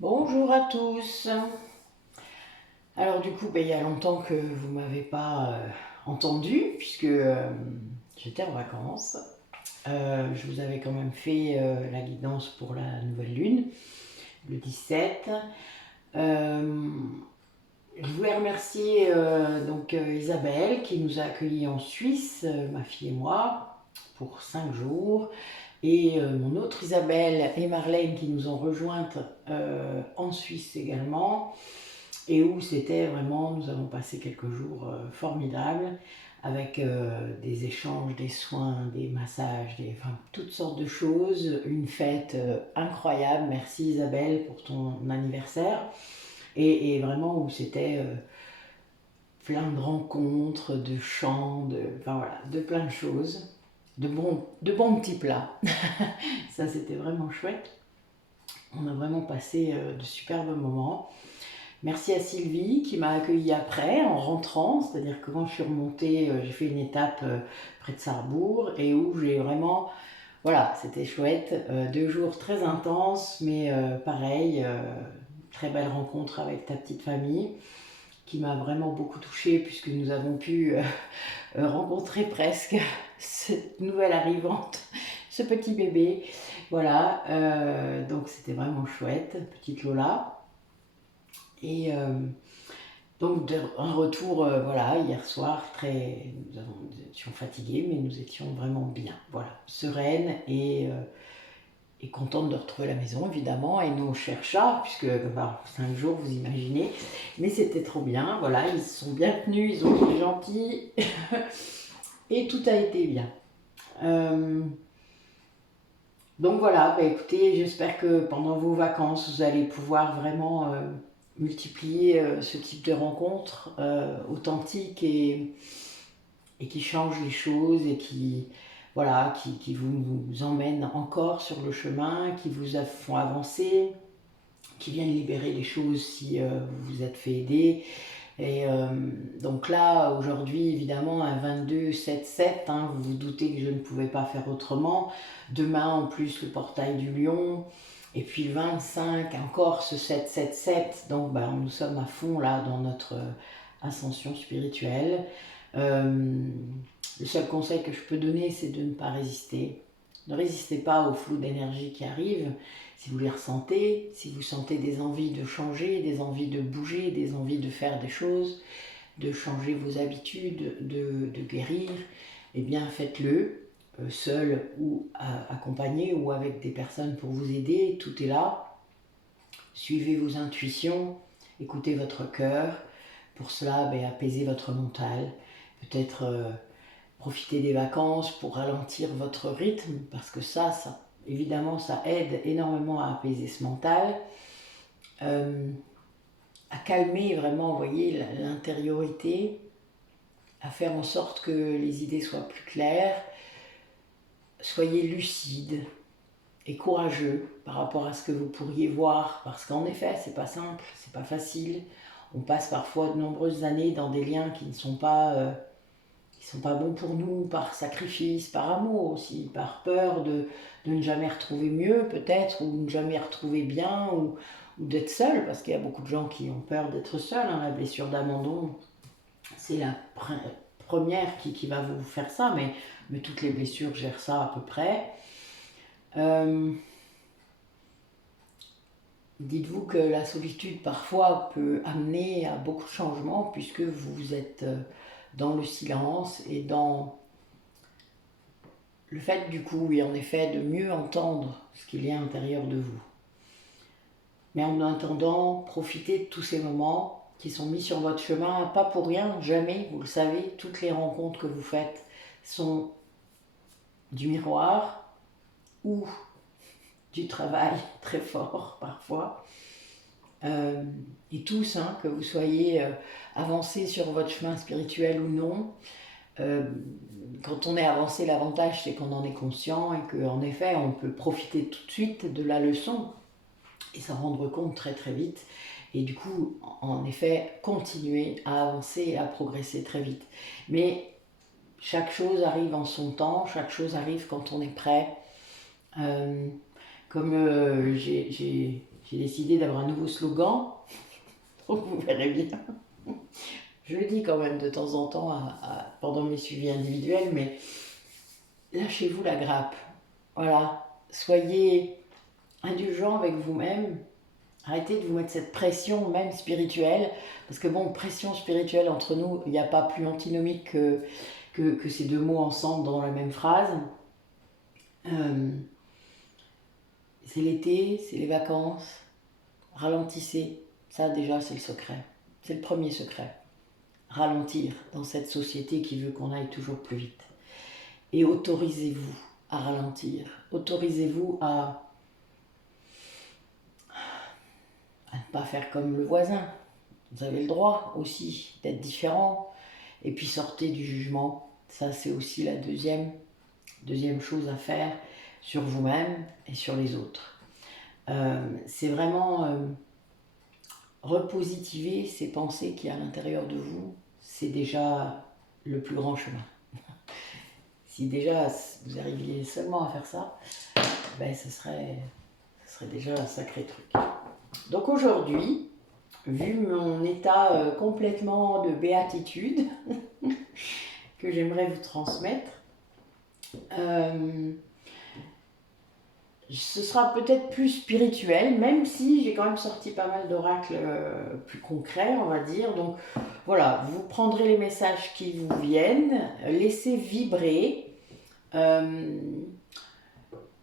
Bonjour à tous. Alors du coup, il y a longtemps que vous ne m'avez pas entendu puisque j'étais en vacances. Je vous avais quand même fait la guidance pour la nouvelle lune, le 17. Euh, je voulais remercier Isabelle qui nous a accueillis en Suisse, ma fille et moi, pour 5 jours. Et mon autre Isabelle et Marlène qui nous ont rejointes en Suisse également. Et où c'était vraiment, nous avons passé quelques jours formidables avec des échanges, des soins, des massages, enfin, toutes sortes de choses, une fête incroyable. Merci Isabelle pour ton anniversaire. Et vraiment où c'était plein de rencontres, de chants, enfin voilà, de plein de choses, de bons petits plats. Ça c'était vraiment chouette. On a vraiment passé de superbes moments. Merci à Sylvie qui m'a accueillie après en rentrant, c'est-à-dire que quand je suis remontée, j'ai fait une étape près de Sarrebourg et où j'ai vraiment, voilà, c'était chouette, 2 jours très intenses, mais pareil, très belle rencontre avec ta petite famille qui m'a vraiment beaucoup touchée puisque nous avons pu rencontrer presque cette nouvelle arrivante, ce petit bébé, voilà, donc c'était vraiment chouette, petite Lola. Et donc un retour, voilà, hier soir, nous étions fatigués, mais nous étions vraiment bien, voilà, sereines et contentes de retrouver la maison, évidemment, et nos chers chats, puisque 5 jours, vous imaginez, mais c'était trop bien, voilà, ils se sont bien tenus, ils ont été gentils, et tout a été bien. Euh, donc voilà, écoutez, j'espère que pendant vos vacances, vous allez pouvoir vraiment multiplier ce type de rencontres authentiques et qui changent les choses et qui, voilà, qui vous emmènent encore sur le chemin, qui vous font avancer, qui viennent libérer les choses si vous vous êtes fait aider. Et donc là, aujourd'hui, évidemment, un 22-7-7, hein, vous vous doutez que je ne pouvais pas faire autrement. Demain, en plus, le portail du lion. Et puis le 25, encore ce 7-7-7. Donc nous sommes à fond là dans notre ascension spirituelle. Euh, le seul conseil que je peux donner, c'est de ne pas résister. Ne résistez pas au flot d'énergie qui arrive. Si vous les ressentez, si vous sentez des envies de changer, des envies de bouger, des envies de faire des choses, de changer vos habitudes, de guérir, eh bien faites-le, seul ou accompagné ou avec des personnes pour vous aider. Tout est là. Suivez vos intuitions, écoutez votre cœur. Pour cela, apaisez votre mental. Peut-être profiter des vacances pour ralentir votre rythme, parce que ça évidemment, ça aide énormément à apaiser ce mental, à calmer vraiment, vous voyez, l'intériorité, à faire en sorte que les idées soient plus claires. Soyez lucide et courageux par rapport à ce que vous pourriez voir, parce qu'en effet, c'est pas simple, c'est pas facile. On passe parfois de nombreuses années dans des liens qui ne sont pas bons pour nous, par sacrifice, par amour aussi, par peur de ne jamais retrouver mieux peut-être, ou de ne jamais retrouver bien, ou d'être seul, parce qu'il y a beaucoup de gens qui ont peur d'être seuls, hein. La blessure d'abandon, c'est la première qui va vous faire ça, mais toutes les blessures gèrent ça à peu près. Euh, Dites-vous que la solitude parfois peut amener à beaucoup de changements puisque vous êtes dans le silence et dans le fait du coup, oui, en effet, de mieux entendre ce qu'il y a à l'intérieur de vous. Mais en attendant, profitez de tous ces moments qui sont mis sur votre chemin, pas pour rien, jamais, vous le savez, toutes les rencontres que vous faites sont du miroir ou du travail très fort parfois. Et tous, hein, que vous soyez avancés sur votre chemin spirituel ou non, euh, quand on est avancé, l'avantage c'est qu'on en est conscient et qu'en effet on peut profiter tout de suite de la leçon et s'en rendre compte très très vite. Et du coup, en effet, continuer à avancer, à progresser très vite. Mais chaque chose arrive en son temps, chaque chose arrive quand on est prêt. Comme j'ai j'ai décidé d'avoir un nouveau slogan, donc vous verrez bien. Je le dis quand même de temps en temps pendant mes suivis individuels, mais lâchez-vous la grappe. Voilà, soyez indulgent avec vous-même. Arrêtez de vous mettre cette pression, même spirituelle, parce que bon, pression spirituelle entre nous, il n'y a pas plus antinomique que ces deux mots ensemble dans la même phrase. C'est l'été, c'est les vacances. Ralentissez, ça déjà c'est le secret. C'est le premier secret. Ralentir dans cette société qui veut qu'on aille toujours plus vite. Et autorisez-vous à ralentir. Autorisez-vous à ne pas faire comme le voisin. Vous avez le droit aussi d'être différent. Et puis sortez du jugement. Ça c'est aussi la deuxième chose à faire sur vous-même et sur les autres. C'est vraiment repositiver ces pensées qu'il y a à l'intérieur de vous. C'est déjà le plus grand chemin. Si déjà vous arriviez seulement à faire ça, ben ce serait déjà un sacré truc. Donc aujourd'hui, vu mon état complètement de béatitude que j'aimerais vous transmettre, ce sera peut-être plus spirituel, même si j'ai quand même sorti pas mal d'oracles plus concrets, on va dire. Donc voilà, vous prendrez les messages qui vous viennent, laissez vibrer,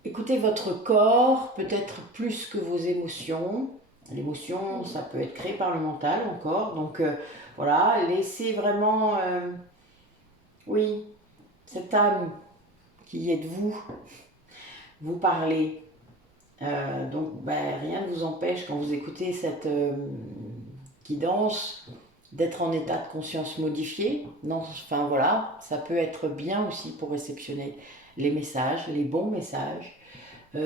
écoutez votre corps, peut-être plus que vos émotions. L'émotion, ça peut être créé par le mental encore. Donc voilà, laissez vraiment, oui, cette âme qui est de vous parler. Donc rien ne vous empêche quand vous écoutez cette guidance d'être en état de conscience modifié. Non, enfin voilà, ça peut être bien aussi pour réceptionner les messages, les bons messages.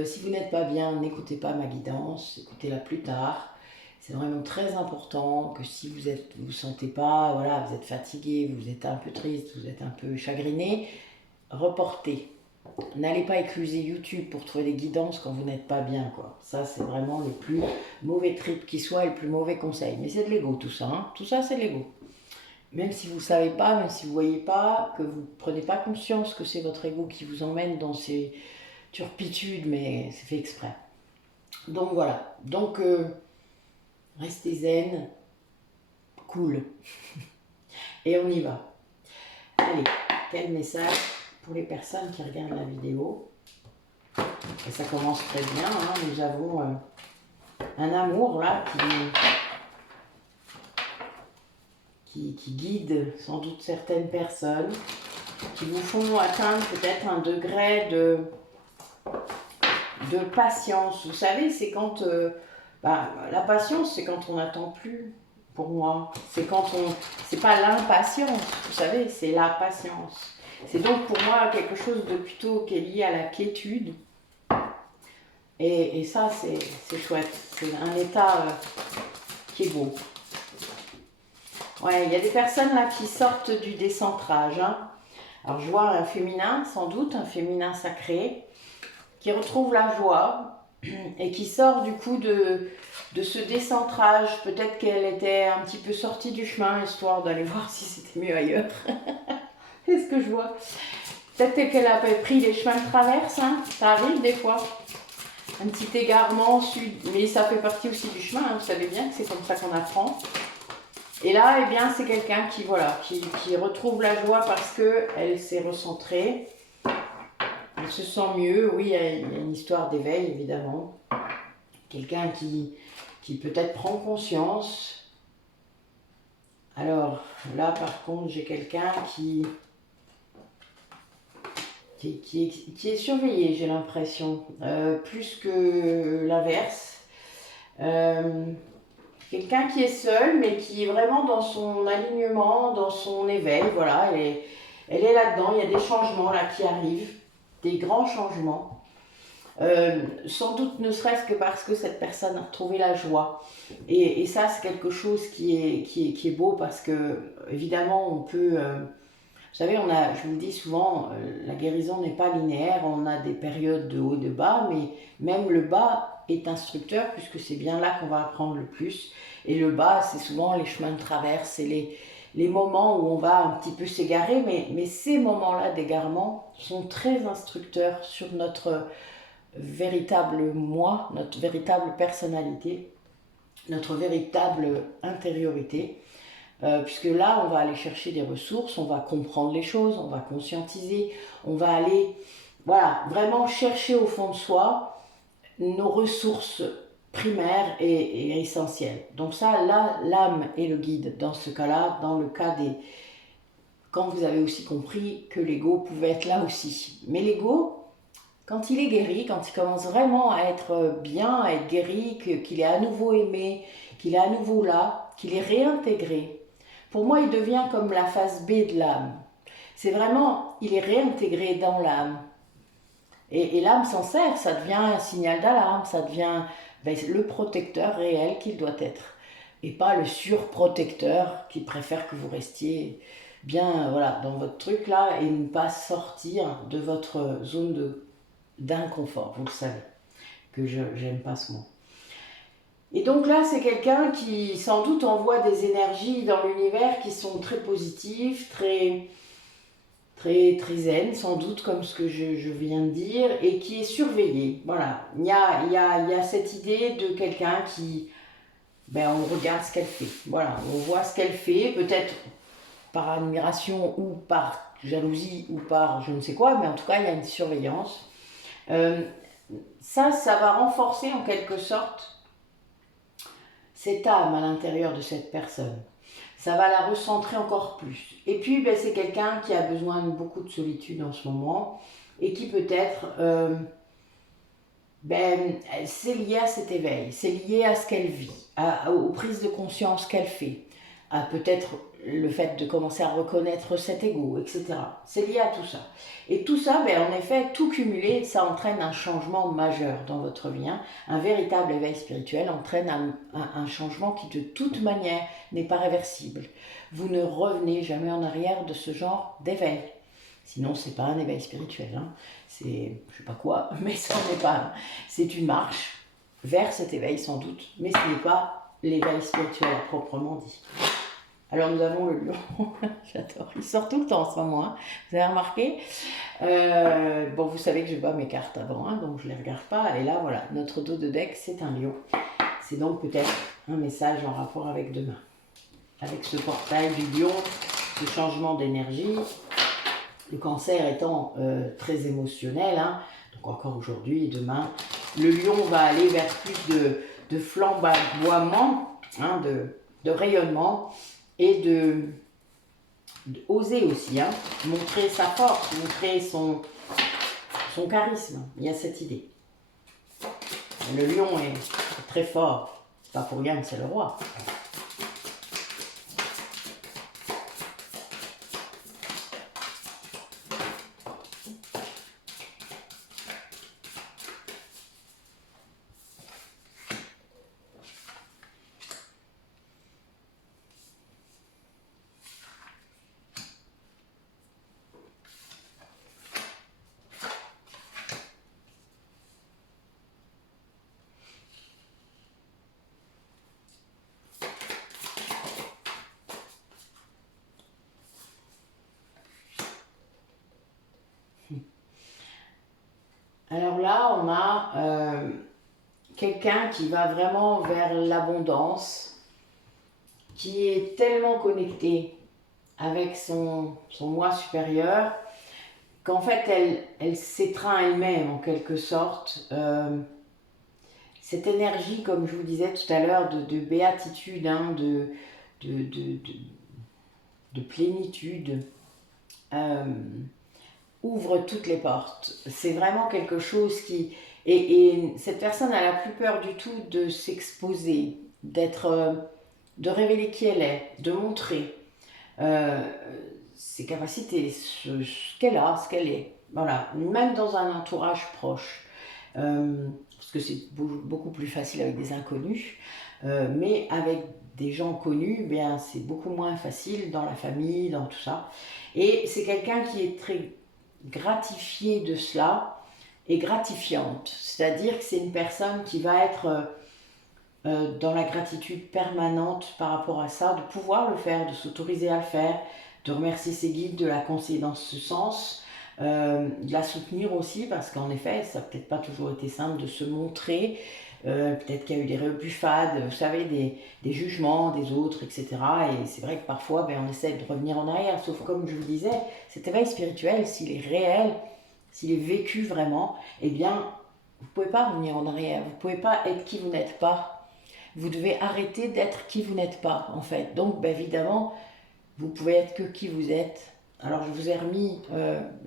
Si vous n'êtes pas bien, n'écoutez pas ma guidance, écoutez-la plus tard. C'est vraiment très important que si vous sentez pas, voilà, vous êtes fatigué, vous êtes un peu triste, vous êtes un peu chagriné, reportez. N'allez pas écluser YouTube pour trouver des guidances quand vous n'êtes pas bien, quoi. Ça, c'est vraiment le plus mauvais trip qui soit et le plus mauvais conseil. Mais c'est de l'ego, tout ça. Hein. Tout ça, c'est de l'ego. Même si vous ne savez pas, même si vous ne voyez pas, que vous ne prenez pas conscience que c'est votre ego qui vous emmène dans ces turpitudes, mais c'est fait exprès. Donc voilà. Donc, restez zen, cool. Et on y va. Allez, quel message pour les personnes qui regardent la vidéo. Et ça commence très bien, hein. Nous avons un amour là qui guide sans doute certaines personnes, qui vous font atteindre peut-être un degré de patience. Vous savez, c'est quand... la patience, c'est quand on n'attend plus, pour moi. C'est pas l'impatience, vous savez, c'est la patience. C'est donc pour moi quelque chose de plutôt qui est lié à la quiétude. Et ça, c'est chouette. C'est un état qui est beau. Ouais, il y a des personnes là qui sortent du décentrage. Hein. Alors je vois un féminin, sans doute, un féminin sacré, qui retrouve la joie et qui sort du coup de ce décentrage. Peut-être qu'elle était un petit peu sortie du chemin, histoire d'aller voir si c'était mieux ailleurs. C'est ce que je vois. Peut-être qu'elle avait pris les chemins de traverse, hein. Ça arrive des fois. Un petit égarement sud, mais ça fait partie aussi du chemin, hein. Vous savez bien que c'est comme ça qu'on apprend. Et là, eh bien, c'est quelqu'un qui retrouve la joie parce qu'elle s'est recentrée. Elle se sent mieux. Oui, il y a une histoire d'éveil, évidemment. Quelqu'un qui peut-être prend conscience. Alors, là, par contre, j'ai quelqu'un qui est surveillé, j'ai l'impression. Plus que l'inverse. Quelqu'un qui est seul, mais qui est vraiment dans son alignement, dans son éveil, voilà, elle est là-dedans, il y a des changements là qui arrivent, des grands changements. Sans doute ne serait-ce que parce que cette personne a retrouvé la joie. Et ça, c'est quelque chose qui est beau parce que, évidemment, on peut... vous savez, je vous le dis souvent, la guérison n'est pas linéaire, on a des périodes de haut, de bas, mais même le bas est instructeur, puisque c'est bien là qu'on va apprendre le plus. Et le bas, c'est souvent les chemins de traverse, c'est les moments où on va un petit peu s'égarer, mais ces moments-là d'égarement sont très instructeurs sur notre véritable moi, notre véritable personnalité, notre véritable intériorité. Puisque là, on va aller chercher des ressources, on va comprendre les choses, on va conscientiser, on va aller, voilà, vraiment chercher au fond de soi nos ressources primaires et essentielles. Donc ça, là, l'âme est le guide dans ce cas-là, dans le cas des... Quand vous avez aussi compris que l'ego pouvait être là aussi. Mais l'ego, quand il est guéri, quand il commence vraiment à être bien, à être guéri, qu'il est à nouveau aimé, qu'il est à nouveau là, qu'il est réintégré, pour moi, il devient comme la phase B de l'âme. C'est vraiment, il est réintégré dans l'âme. Et l'âme s'en sert, ça devient un signal d'alarme, ça devient le protecteur réel qu'il doit être. Et pas le surprotecteur qui préfère que vous restiez bien voilà, dans votre truc là et ne pas sortir de votre zone d'inconfort. Vous le savez, que j'aime pas ce mot. Et donc là, c'est quelqu'un qui sans doute envoie des énergies dans l'univers qui sont très positives, très zen, sans doute, comme ce que je viens de dire, et qui est surveillé. Voilà, il y a cette idée de quelqu'un qui, on regarde ce qu'elle fait. Voilà, on voit ce qu'elle fait, peut-être par admiration ou par jalousie ou par je ne sais quoi, mais en tout cas, il y a une surveillance. Ça va renforcer en quelque sorte cette âme à l'intérieur de cette personne. Ça va la recentrer encore plus. Et puis, c'est quelqu'un qui a besoin de beaucoup de solitude en ce moment et qui peut-être, c'est lié à cet éveil, c'est lié à ce qu'elle vit, aux prises de conscience qu'elle fait, à peut-être le fait de commencer à reconnaître cet ego, etc. C'est lié à tout ça. Et tout ça, en effet, tout cumulé, ça entraîne un changement majeur dans votre vie. Un véritable éveil spirituel entraîne un changement qui, de toute manière, n'est pas réversible. Vous ne revenez jamais en arrière de ce genre d'éveil. Sinon, c'est pas un éveil spirituel. C'est, je sais pas quoi, mais ça n'en est pas. C'est une marche vers cet éveil, sans doute, mais ce n'est pas l'éveil spirituel à proprement dit. Alors nous avons le lion, j'adore, il sort tout le temps en ce moment, vous avez remarqué. Vous savez que je bats mes cartes avant, donc je ne les regarde pas. Et là, voilà, notre dos de deck, c'est un lion. C'est donc peut-être un message en rapport avec demain. Avec ce portail du lion, ce changement d'énergie, le cancer étant très émotionnel, donc encore aujourd'hui et demain, le lion va aller vers plus de flamboiement, de rayonnement, et de oser aussi, montrer sa force, montrer son charisme. Il y a cette idée. Le lion est très fort, c'est pas pour rien que c'est le roi. Alors là, on a quelqu'un qui va vraiment vers l'abondance, qui est tellement connecté avec son moi supérieur, qu'en fait, elle s'étreint elle-même en quelque sorte. Cette énergie, comme je vous disais tout à l'heure, de béatitude, de plénitude, ouvre toutes les portes. C'est vraiment quelque chose qui... Et cette personne n'a la plus peur du tout de s'exposer, de révéler qui elle est, de montrer ses capacités, ce qu'elle a, ce qu'elle est. Voilà, même dans un entourage proche. Parce que c'est beaucoup plus facile avec des inconnus, mais avec des gens connus, c'est beaucoup moins facile dans la famille, dans tout ça. Et c'est quelqu'un qui est très gratifié de cela, et gratifiante. C'est-à-dire que c'est une personne qui va être dans la gratitude permanente par rapport à ça, de pouvoir le faire, de s'autoriser à le faire, de remercier ses guides, de la conseiller dans ce sens, de la soutenir aussi, parce qu'en effet, ça n'a peut-être pas toujours été simple de se montrer. Peut-être qu'il y a eu des rebuffades, vous savez, des jugements des autres, etc. Et c'est vrai que parfois, ben, on essaie de revenir en arrière. Sauf comme je vous disais, cet éveil spirituel, s'il est réel, s'il est vécu vraiment, eh bien, vous ne pouvez pas revenir en arrière. Vous ne pouvez pas être qui vous n'êtes pas. Vous devez arrêter d'être qui vous n'êtes pas, en fait. Donc, ben, évidemment, vous pouvez être que qui vous êtes. Alors, je vous ai remis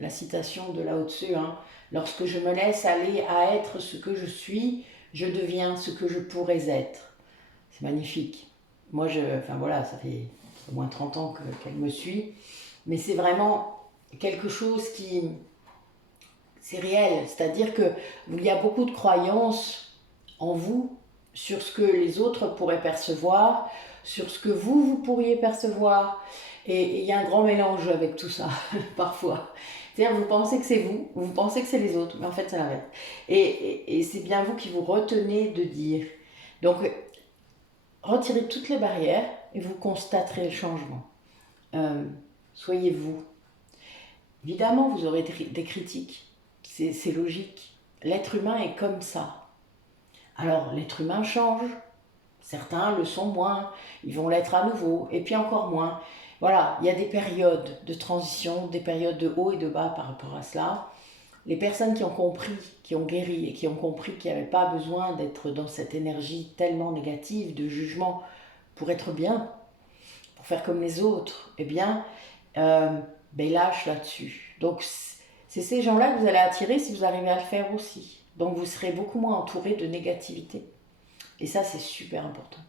la citation de Lao Tzu, hein. Lorsque je me laisse aller à être ce que je suis, je deviens ce que je pourrais être. C'est magnifique. Moi, enfin voilà, ça fait au moins 30 ans qu'elle me suit. Mais c'est vraiment quelque chose qui... C'est réel. C'est-à-dire qu'il y a beaucoup de croyances en vous sur ce que les autres pourraient percevoir, sur ce que vous pourriez percevoir. Et il y a un grand mélange avec tout ça, parfois. C'est-à-dire, vous pensez que c'est vous, vous pensez que c'est les autres, mais en fait, c'est l'inverse. Et c'est bien vous qui vous retenez de dire. Donc, retirez toutes les barrières et vous constaterez le changement. Soyez vous. Évidemment, vous aurez des critiques, c'est logique. L'être humain est comme ça. Alors, l'être humain change. Certains le sont moins, ils vont l'être à nouveau, et puis encore moins. Voilà, il y a des périodes de transition, des périodes de haut et de bas par rapport à cela. Les personnes qui ont compris, qui ont guéri et qui ont compris qu'il n'y avait pas besoin d'être dans cette énergie tellement négative de jugement pour être bien, pour faire comme les autres, eh bien, ben lâche là-dessus. Donc, c'est ces gens-là que vous allez attirer si vous arrivez à le faire aussi. Donc, vous serez beaucoup moins entouré de négativité. Et ça, c'est super important.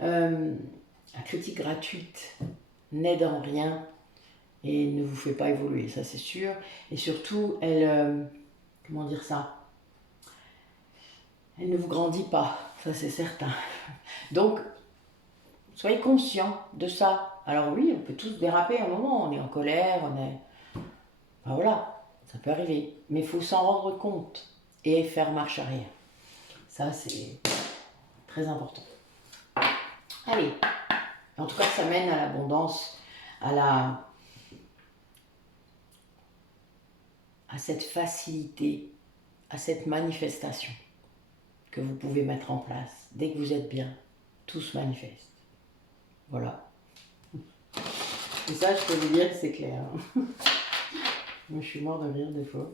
La critique gratuite n'aide en rien et ne vous fait pas évoluer, ça c'est sûr. Et surtout, elle, comment dire ça? Elle ne vous grandit pas, ça c'est certain. Donc, soyez conscient de ça. Alors oui, on peut tous déraper à un moment, on est en colère, on est... Enfin voilà, ça peut arriver. Mais il faut s'en rendre compte et faire marche arrière. Ça, c'est très important. Allez, en tout cas, ça mène à l'abondance, à cette facilité, à cette manifestation que vous pouvez mettre en place. Dès que vous êtes bien, tout se manifeste. Voilà. Et ça, je peux vous dire que c'est clair. Moi, je suis mort de rire des fois.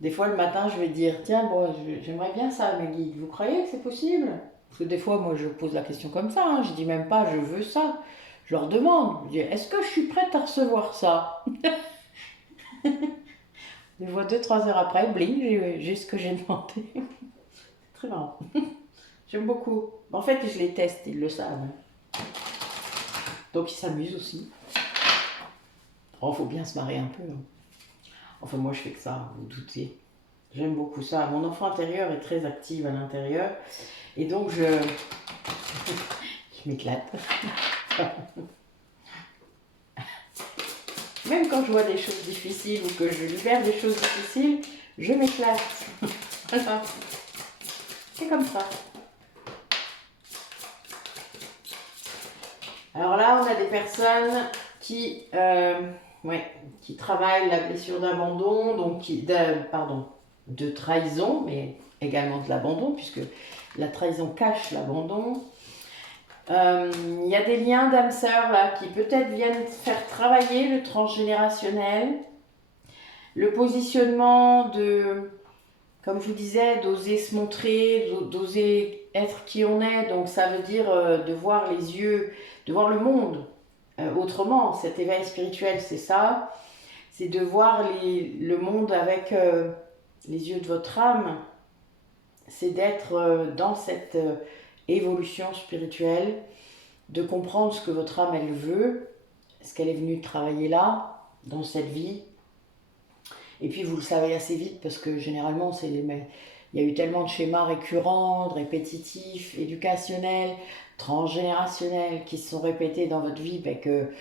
Des fois, le matin, je vais dire, tiens, bon, j'aimerais bien ça, mes guides. Vous croyez que c'est possible? Parce que des fois, moi, je pose la question comme ça. Hein. Je dis même pas, je veux ça. Je leur demande, je dis, est-ce que je suis prête à recevoir ça? Des fois, 2-3 heures après, bling, j'ai ce que j'ai demandé. C'est très marrant. J'aime beaucoup. En fait, je les teste, ils le savent. Donc, ils s'amusent aussi. Oh, faut bien se marrer un peu. Hein. Enfin, moi, je fais que ça, vous doutez. J'aime beaucoup ça. Mon enfant intérieur est très active à l'intérieur. Et donc, je m'éclate. Même quand je vois des choses difficiles ou que je libère des choses difficiles, je m'éclate. Voilà. C'est comme ça. Alors là, on a des personnes qui travaillent la blessure d'abandon, donc de trahison, mais également de l'abandon, puisque la trahison cache l'abandon. Il y a des liens d'âme sœur là qui peut-être viennent faire travailler le transgénérationnel, le positionnement de, comme je vous disais, d'oser se montrer, d'oser être qui on est. Donc ça veut dire de voir les yeux, de voir le monde autrement. Cet éveil spirituel, c'est ça. C'est de voir le monde avec les yeux de votre âme. C'est d'être dans cette évolution spirituelle, de comprendre ce que votre âme, elle veut, ce qu'elle est venue travailler là, dans cette vie. Et puis vous le savez assez vite parce que généralement, il y a eu tellement de schémas récurrents, répétitifs, éducationnels, transgénérationnels qui se sont répétés dans votre vie, que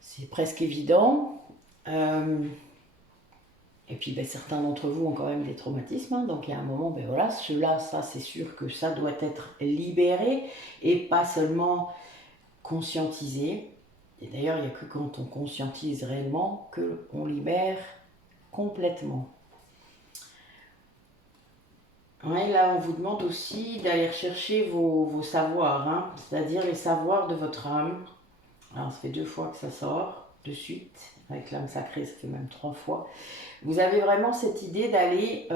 c'est presque évident. Et puis ben, certains d'entre vous ont quand même des traumatismes, hein, donc il y a un moment, ben voilà, ceux-là, ça c'est sûr que ça doit être libéré et pas seulement conscientisé. Et d'ailleurs, il n'y a que quand on conscientise réellement qu'on libère complètement. Ouais, là, on vous demande aussi d'aller rechercher vos savoirs, hein, c'est-à-dire les savoirs de votre âme. Alors, ça fait 2 fois que ça sort, de suite. Avec l'âme sacrée, ça fait même 3 fois. Vous avez vraiment cette idée d'aller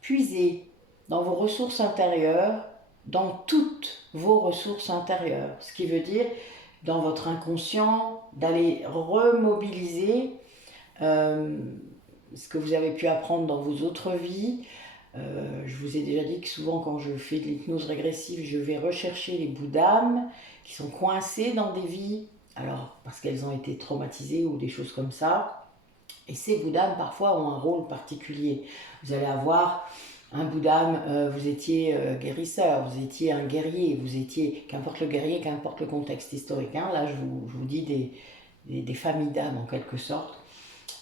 puiser dans vos ressources intérieures, dans toutes vos ressources intérieures. Ce qui veut dire, dans votre inconscient, d'aller remobiliser ce que vous avez pu apprendre dans vos autres vies. Je vous ai déjà dit que souvent quand je fais de l'hypnose régressive, je vais rechercher les bouts d'âme qui sont coincés dans des vies, alors parce qu'elles ont été traumatisées ou des choses comme ça. Et ces bouts d'âme parfois ont un rôle particulier. Vous allez avoir un bout d'âme, vous étiez guérisseur, vous étiez un guerrier, vous étiez, qu'importe le guerrier, qu'importe le contexte historique, hein, là je vous dis des familles d'âmes en quelque sorte.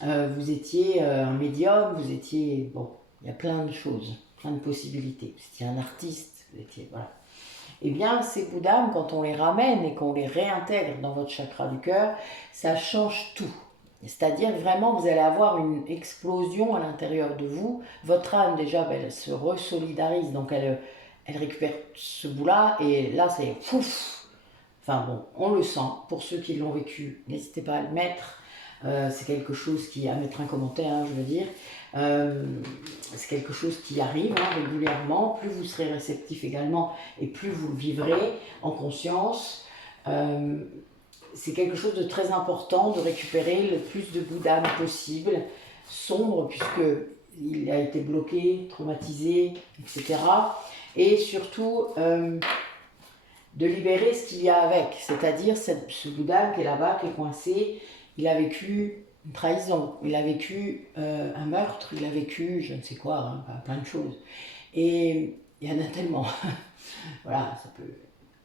Vous étiez un médium, vous étiez, bon, il y a plein de choses, plein de possibilités. Vous étiez un artiste, vous étiez, voilà. Eh bien, ces bouts d'âme, quand on les ramène et qu'on les réintègre dans votre chakra du cœur, ça change tout. C'est-à-dire vraiment, vous allez avoir une explosion à l'intérieur de vous. Votre âme, déjà, ben, elle se resolidarise, donc elle récupère ce bout-là, et là, c'est pouf. Enfin bon, on le sent. Pour ceux qui l'ont vécu, n'hésitez pas à le mettre. C'est quelque chose qui, à mettre un commentaire, hein, je veux dire, c'est quelque chose qui arrive hein, régulièrement. Plus vous serez réceptif également et plus vous le vivrez en conscience. C'est quelque chose de très important de récupérer le plus de bouts d'âme possible, sombre, puisqu'il a été bloqué, traumatisé, etc. Et surtout, de libérer ce qu'il y a avec, c'est-à-dire ce bout d'âme qui est là-bas, qui est coincé. Il a vécu une trahison, il a vécu un meurtre, il a vécu je ne sais quoi, hein, plein de choses. Et il y en a tellement. Voilà, ça peut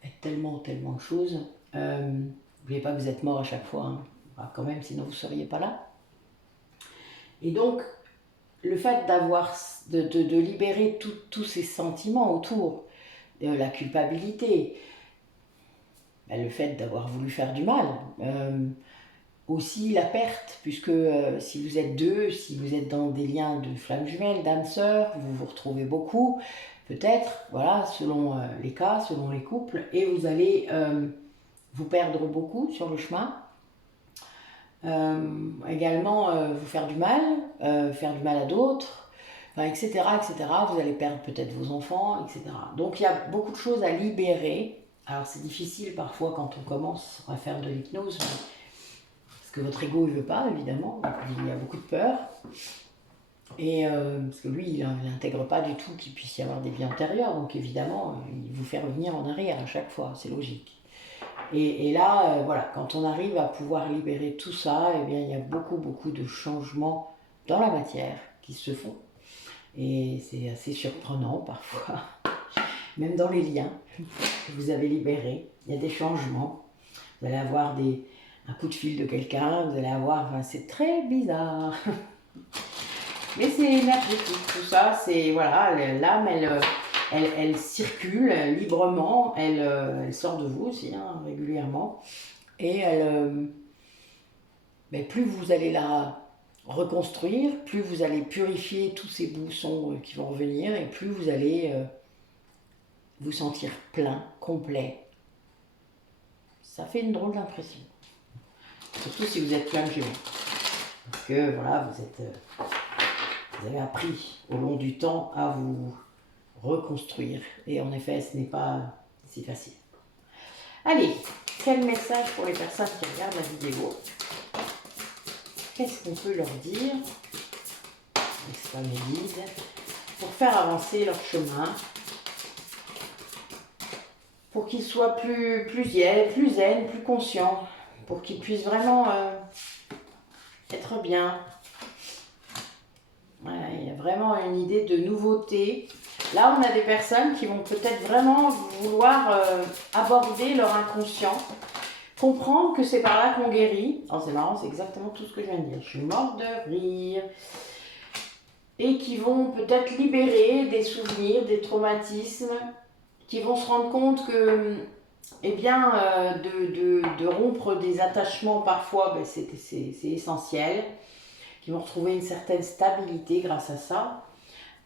être tellement de choses. N'oubliez pas que vous êtes mort à chaque fois, hein. Enfin, quand même, sinon vous ne seriez pas là. Et donc, le fait de libérer tous ces sentiments autour, la culpabilité, le fait d'avoir voulu faire du mal, aussi la perte, puisque si vous êtes deux, si vous êtes dans des liens de flammes jumelles, d'âmes sœurs, vous vous retrouvez beaucoup, peut-être, voilà, selon les cas, selon les couples, et vous allez vous perdre beaucoup sur le chemin. Également vous faire du mal à d'autres, enfin, etc., etc. Vous allez perdre peut-être vos enfants, etc. Donc il y a beaucoup de choses à libérer. Alors c'est difficile parfois quand on commence à faire de l'hypnose, parce que votre ego ne veut pas, évidemment, il y a beaucoup de peur. Et parce que lui, il n'intègre pas du tout qu'il puisse y avoir des vies antérieures, donc évidemment, il vous fait revenir en arrière à chaque fois, c'est logique. Et là, voilà, quand on arrive à pouvoir libérer tout ça, eh bien, il y a beaucoup de changements dans la matière qui se font. Et c'est assez surprenant parfois, même dans les liens que vous avez libérés, il y a des changements. Vous allez avoir un coup de fil de quelqu'un, vous allez avoir, enfin, c'est très bizarre. Mais c'est énergétique, tout ça, c'est, voilà, l'âme, elle circule librement, elle sort de vous aussi, hein, régulièrement. Et plus vous allez la reconstruire, plus vous allez purifier tous ces bouts sombres qui vont revenir, et plus vous allez vous sentir plein, complet. Ça fait une drôle d'impression. Surtout si vous êtes plein de jumelles. Parce que voilà, vous avez appris au long du temps à vous reconstruire. Et en effet, ce n'est pas si facile. Allez, quel message pour les personnes qui regardent la vidéo? Qu'est-ce qu'on peut leur dire, n'est-ce pas mes guides, pour faire avancer leur chemin, pour qu'ils soient plus zen, plus conscients, pour qu'ils puissent vraiment être bien. Voilà, il y a vraiment une idée de nouveauté. Là, on a des personnes qui vont peut-être vraiment vouloir aborder leur inconscient Comprendre que c'est par là qu'on guérit. Oh, c'est marrant, c'est exactement tout ce que je viens de dire. Je suis morte de rire. Et qui vont peut-être libérer des souvenirs, des traumatismes, qui vont se rendre compte que, eh bien, de rompre des attachements parfois, ben, c'est essentiel, qui vont retrouver une certaine stabilité grâce à ça.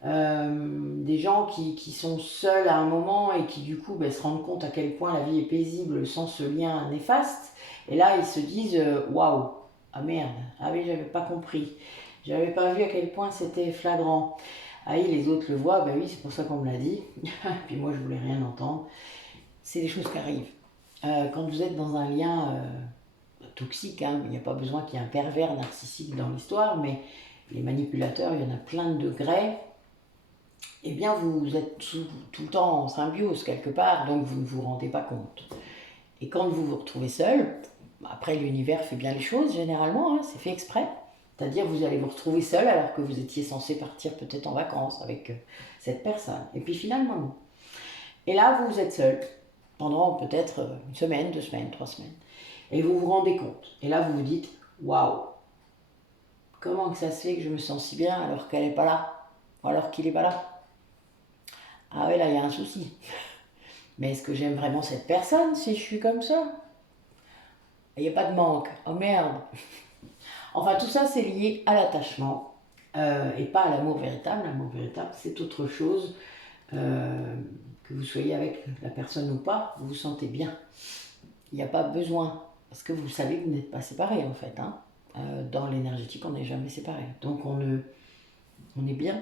Des gens qui sont seuls à un moment et qui du coup ben, se rendent compte à quel point la vie est paisible sans ce lien néfaste. Et là, ils se disent waouh, ah merde, ah oui, j'avais pas compris. J'avais pas vu à quel point c'était flagrant. Ah oui, les autres le voient, ben oui, c'est pour ça qu'on me l'a dit. Puis moi, je voulais rien entendre. C'est des choses qui arrivent. Quand vous êtes dans un lien toxique, hein, il n'y a pas besoin qu'il y ait un pervers narcissique dans l'histoire, mais les manipulateurs, il y en a plein de degrés. Eh bien, vous êtes tout le temps en symbiose quelque part, donc vous ne vous rendez pas compte. Et quand vous vous retrouvez seul, après l'univers fait bien les choses généralement, hein, c'est fait exprès. C'est-à-dire vous allez vous retrouver seul alors que vous étiez censé partir peut-être en vacances avec cette personne. Et puis finalement non. Et là vous êtes seul pendant peut-être une semaine, 2 semaines, 3 semaines. Et vous vous rendez compte. Et là vous vous dites waouh, comment que ça se fait que je me sens si bien alors qu'elle n'est pas là, ou alors qu'il n'est pas là. Ah oui, là il y a un souci. Mais est-ce que j'aime vraiment cette personne si je suis comme ça? Il n'y a pas de manque. Oh merde. Enfin, tout ça, c'est lié à l'attachement et pas à l'amour véritable. L'amour véritable, c'est autre chose. Que vous soyez avec la personne ou pas, vous vous sentez bien. Il n'y a pas besoin. Parce que vous savez que vous n'êtes pas séparés, en fait. Hein. Dans l'énergétique, on n'est jamais séparés. Donc, on est bien.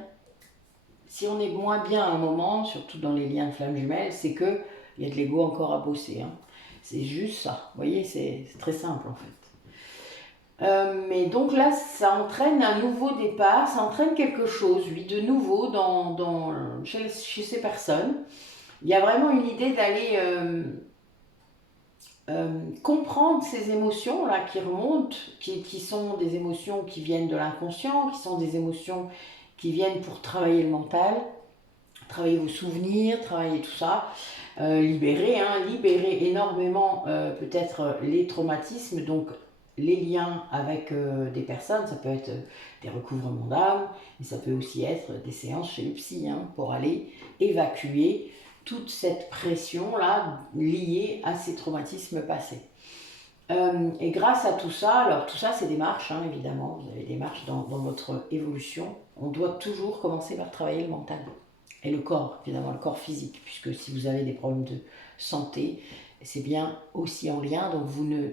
Si on est moins bien à un moment, surtout dans les liens de flammes jumelles, c'est qu'il y a de l'ego encore à bosser. Hein. C'est juste ça. Vous voyez, c'est très simple, en fait. Mais donc là, ça entraîne un nouveau départ, ça entraîne quelque chose, oui, de nouveau chez ces personnes. Il y a vraiment une idée d'aller comprendre ces émotions-là qui remontent, qui sont des émotions qui viennent de l'inconscient, qui sont des émotions qui viennent pour travailler le mental, travailler vos souvenirs, travailler tout ça. Libérer énormément peut-être les traumatismes, donc les liens avec des personnes, ça peut être des recouvrements d'âme, mais ça peut aussi être des séances chez le psy, hein, pour aller évacuer toute cette pression-là liée à ces traumatismes passés. Et grâce à tout ça, alors tout ça c'est des marches, hein, évidemment, vous avez des marches dans votre évolution, on doit toujours commencer par travailler le mental. Et le corps, évidemment, le corps physique, puisque si vous avez des problèmes de santé, c'est bien aussi en lien, donc vous ne...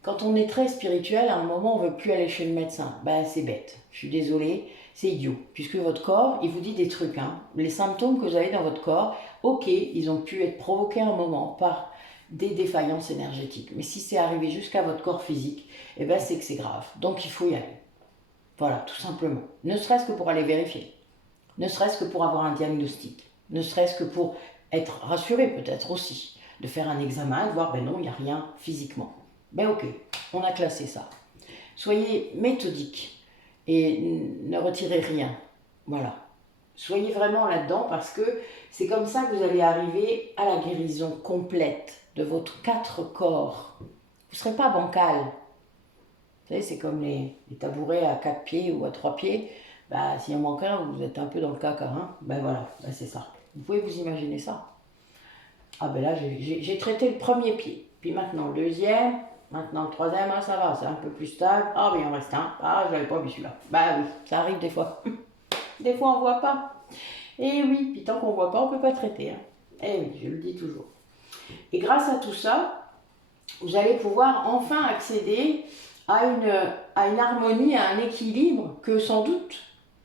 Quand on est très spirituel, à un moment, on ne veut plus aller chez le médecin. Ben, c'est bête, je suis désolée, c'est idiot, puisque votre corps, il vous dit des trucs. Hein. Les symptômes que vous avez dans votre corps, ok, ils ont pu être provoqués à un moment par des défaillances énergétiques. Mais si c'est arrivé jusqu'à votre corps physique, eh ben, c'est que c'est grave. Donc il faut y aller. Voilà, tout simplement. Ne serait-ce que pour aller vérifier. Ne serait-ce que pour avoir un diagnostic, ne serait-ce que pour être rassuré peut-être aussi, de faire un examen, de voir, ben non, il n'y a rien physiquement. Ben ok, on a classé ça. Soyez méthodique et ne retirez rien. Voilà. Soyez vraiment là-dedans parce que c'est comme ça que vous allez arriver à la guérison complète de votre 4 corps. Vous ne serez pas bancal. Vous savez, c'est comme les tabourets à 4 pieds ou à 3 pieds. Bah, s'il en manque un, vous êtes un peu dans le caca, hein. Ben voilà, ben c'est ça. Vous pouvez vous imaginer ça. Ah ben là, j'ai traité le premier pied. Puis maintenant le deuxième, maintenant le troisième, ah, ça va, c'est un peu plus stable. Ah oui, il en reste un. Ah, je n'avais pas vu celui-là. Bah oui, ça arrive des fois. Des fois, on ne voit pas. Et oui, puis tant qu'on ne voit pas, on ne peut pas traiter. Hein. Eh oui, je le dis toujours. Et grâce à tout ça, vous allez pouvoir enfin accéder à une harmonie, à un équilibre que sans doute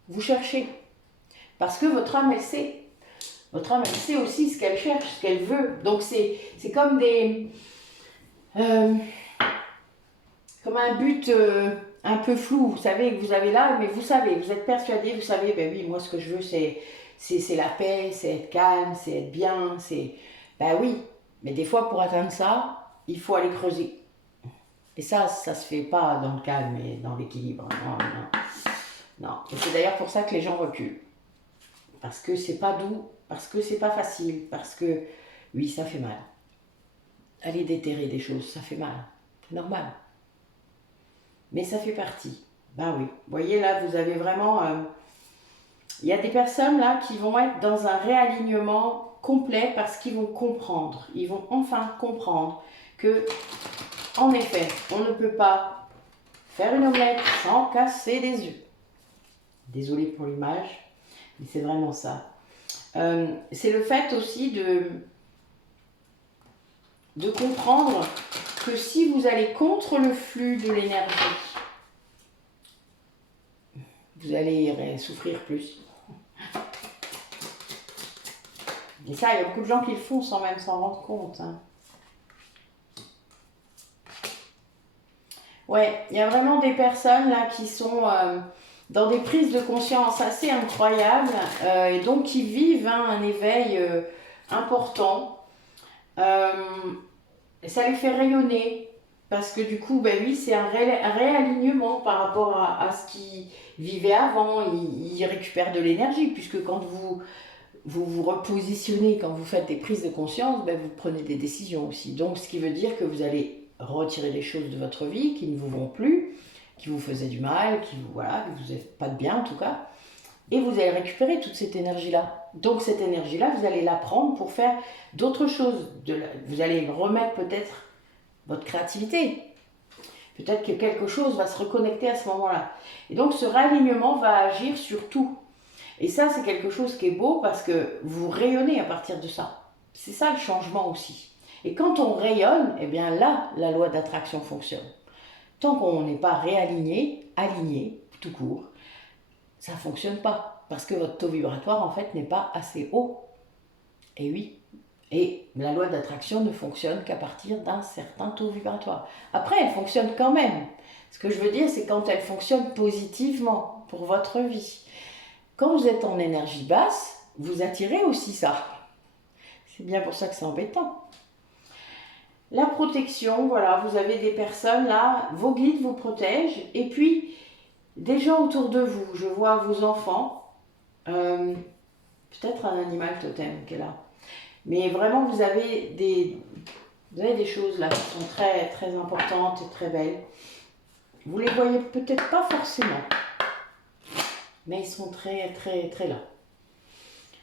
vous cherchez. Parce que votre âme, elle sait. Votre âme, elle sait aussi ce qu'elle cherche, ce qu'elle veut. Donc c'est comme comme un but un peu flou, vous savez, que vous avez là, mais vous savez, vous êtes persuadé, vous savez, ben oui, moi ce que je veux, c'est la paix, c'est être calme, c'est être bien, c'est... Ben oui, mais des fois, pour atteindre ça, il faut aller creuser. Et ça se fait pas dans le calme et dans l'équilibre. Non, non. Non. Et c'est d'ailleurs pour ça que les gens reculent. Parce que c'est pas doux, parce que c'est pas facile, parce que oui, ça fait mal. aller déterrer des choses, ça fait mal, c'est normal. Mais ça fait partie. Ben oui, vous voyez là, vous avez vraiment... il y a des personnes là qui vont être dans un réalignement complet parce qu'ils vont comprendre. Ils vont enfin comprendre que, en effet, on ne peut pas faire une omelette sans casser des œufs. Désolée pour l'image, mais c'est vraiment ça. C'est le fait aussi de comprendre que si vous allez contre le flux de l'énergie, vous allez souffrir plus. Et ça, il y a beaucoup de gens qui le font sans même s'en rendre compte. Hein. Ouais, il y a vraiment des personnes là qui sont dans des prises de conscience assez incroyables et donc qui vivent un éveil important. Ça les fait rayonner parce que du coup, ben oui, c'est un réalignement par rapport à ce qu'ils vivaient avant. Ils récupèrent de l'énergie puisque quand vous repositionnez, quand vous faites des prises de conscience, ben vous prenez des décisions aussi. Donc, ce qui veut dire que vous allez retirer des choses de votre vie qui ne vous vont plus, qui vous faisaient du mal, qui vous n'êtes pas de bien en tout cas, et vous allez récupérer toute cette énergie-là. Donc cette énergie-là, vous allez la prendre pour faire d'autres choses. Vous allez remettre peut-être votre créativité. Peut-être que quelque chose va se reconnecter à ce moment-là. Et donc ce réalignement va agir sur tout. Et ça, c'est quelque chose qui est beau parce que vous rayonnez à partir de ça. C'est ça le changement aussi. Et quand on rayonne, eh bien là, la loi d'attraction fonctionne. Tant qu'on n'est pas réaligné, aligné, tout court, ça ne fonctionne pas. Parce que votre taux vibratoire, en fait, n'est pas assez haut. Et oui. Et la loi d'attraction ne fonctionne qu'à partir d'un certain taux vibratoire. Après, elle fonctionne quand même. Ce que je veux dire, c'est quand elle fonctionne positivement pour votre vie. Quand vous êtes en énergie basse, vous attirez aussi ça. C'est bien pour ça que c'est embêtant. La protection, voilà, vous avez des personnes là, vos guides vous protègent, et puis des gens autour de vous. Je vois vos enfants, peut-être un animal totem qui est là. Mais vraiment, vous avez des choses là qui sont très, très importantes et très belles. Vous les voyez peut-être pas forcément, mais ils sont très, très, très là.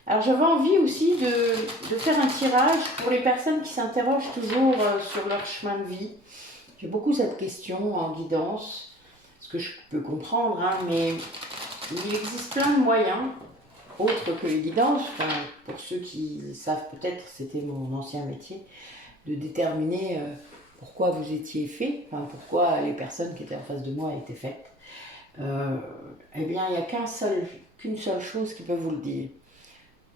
Alors j'avais envie aussi de faire un tirage pour les personnes qui s'interrogent toujours sur leur chemin de vie. J'ai beaucoup cette question en guidance, ce que je peux comprendre, hein, mais il existe plein de moyens, autres que les guidances, enfin, pour ceux qui savent peut-être, c'était mon ancien métier, de déterminer pourquoi vous étiez fait, enfin, pourquoi les personnes qui étaient en face de moi étaient faites. Eh bien, il n'y a qu'une seule chose qui peut vous le dire.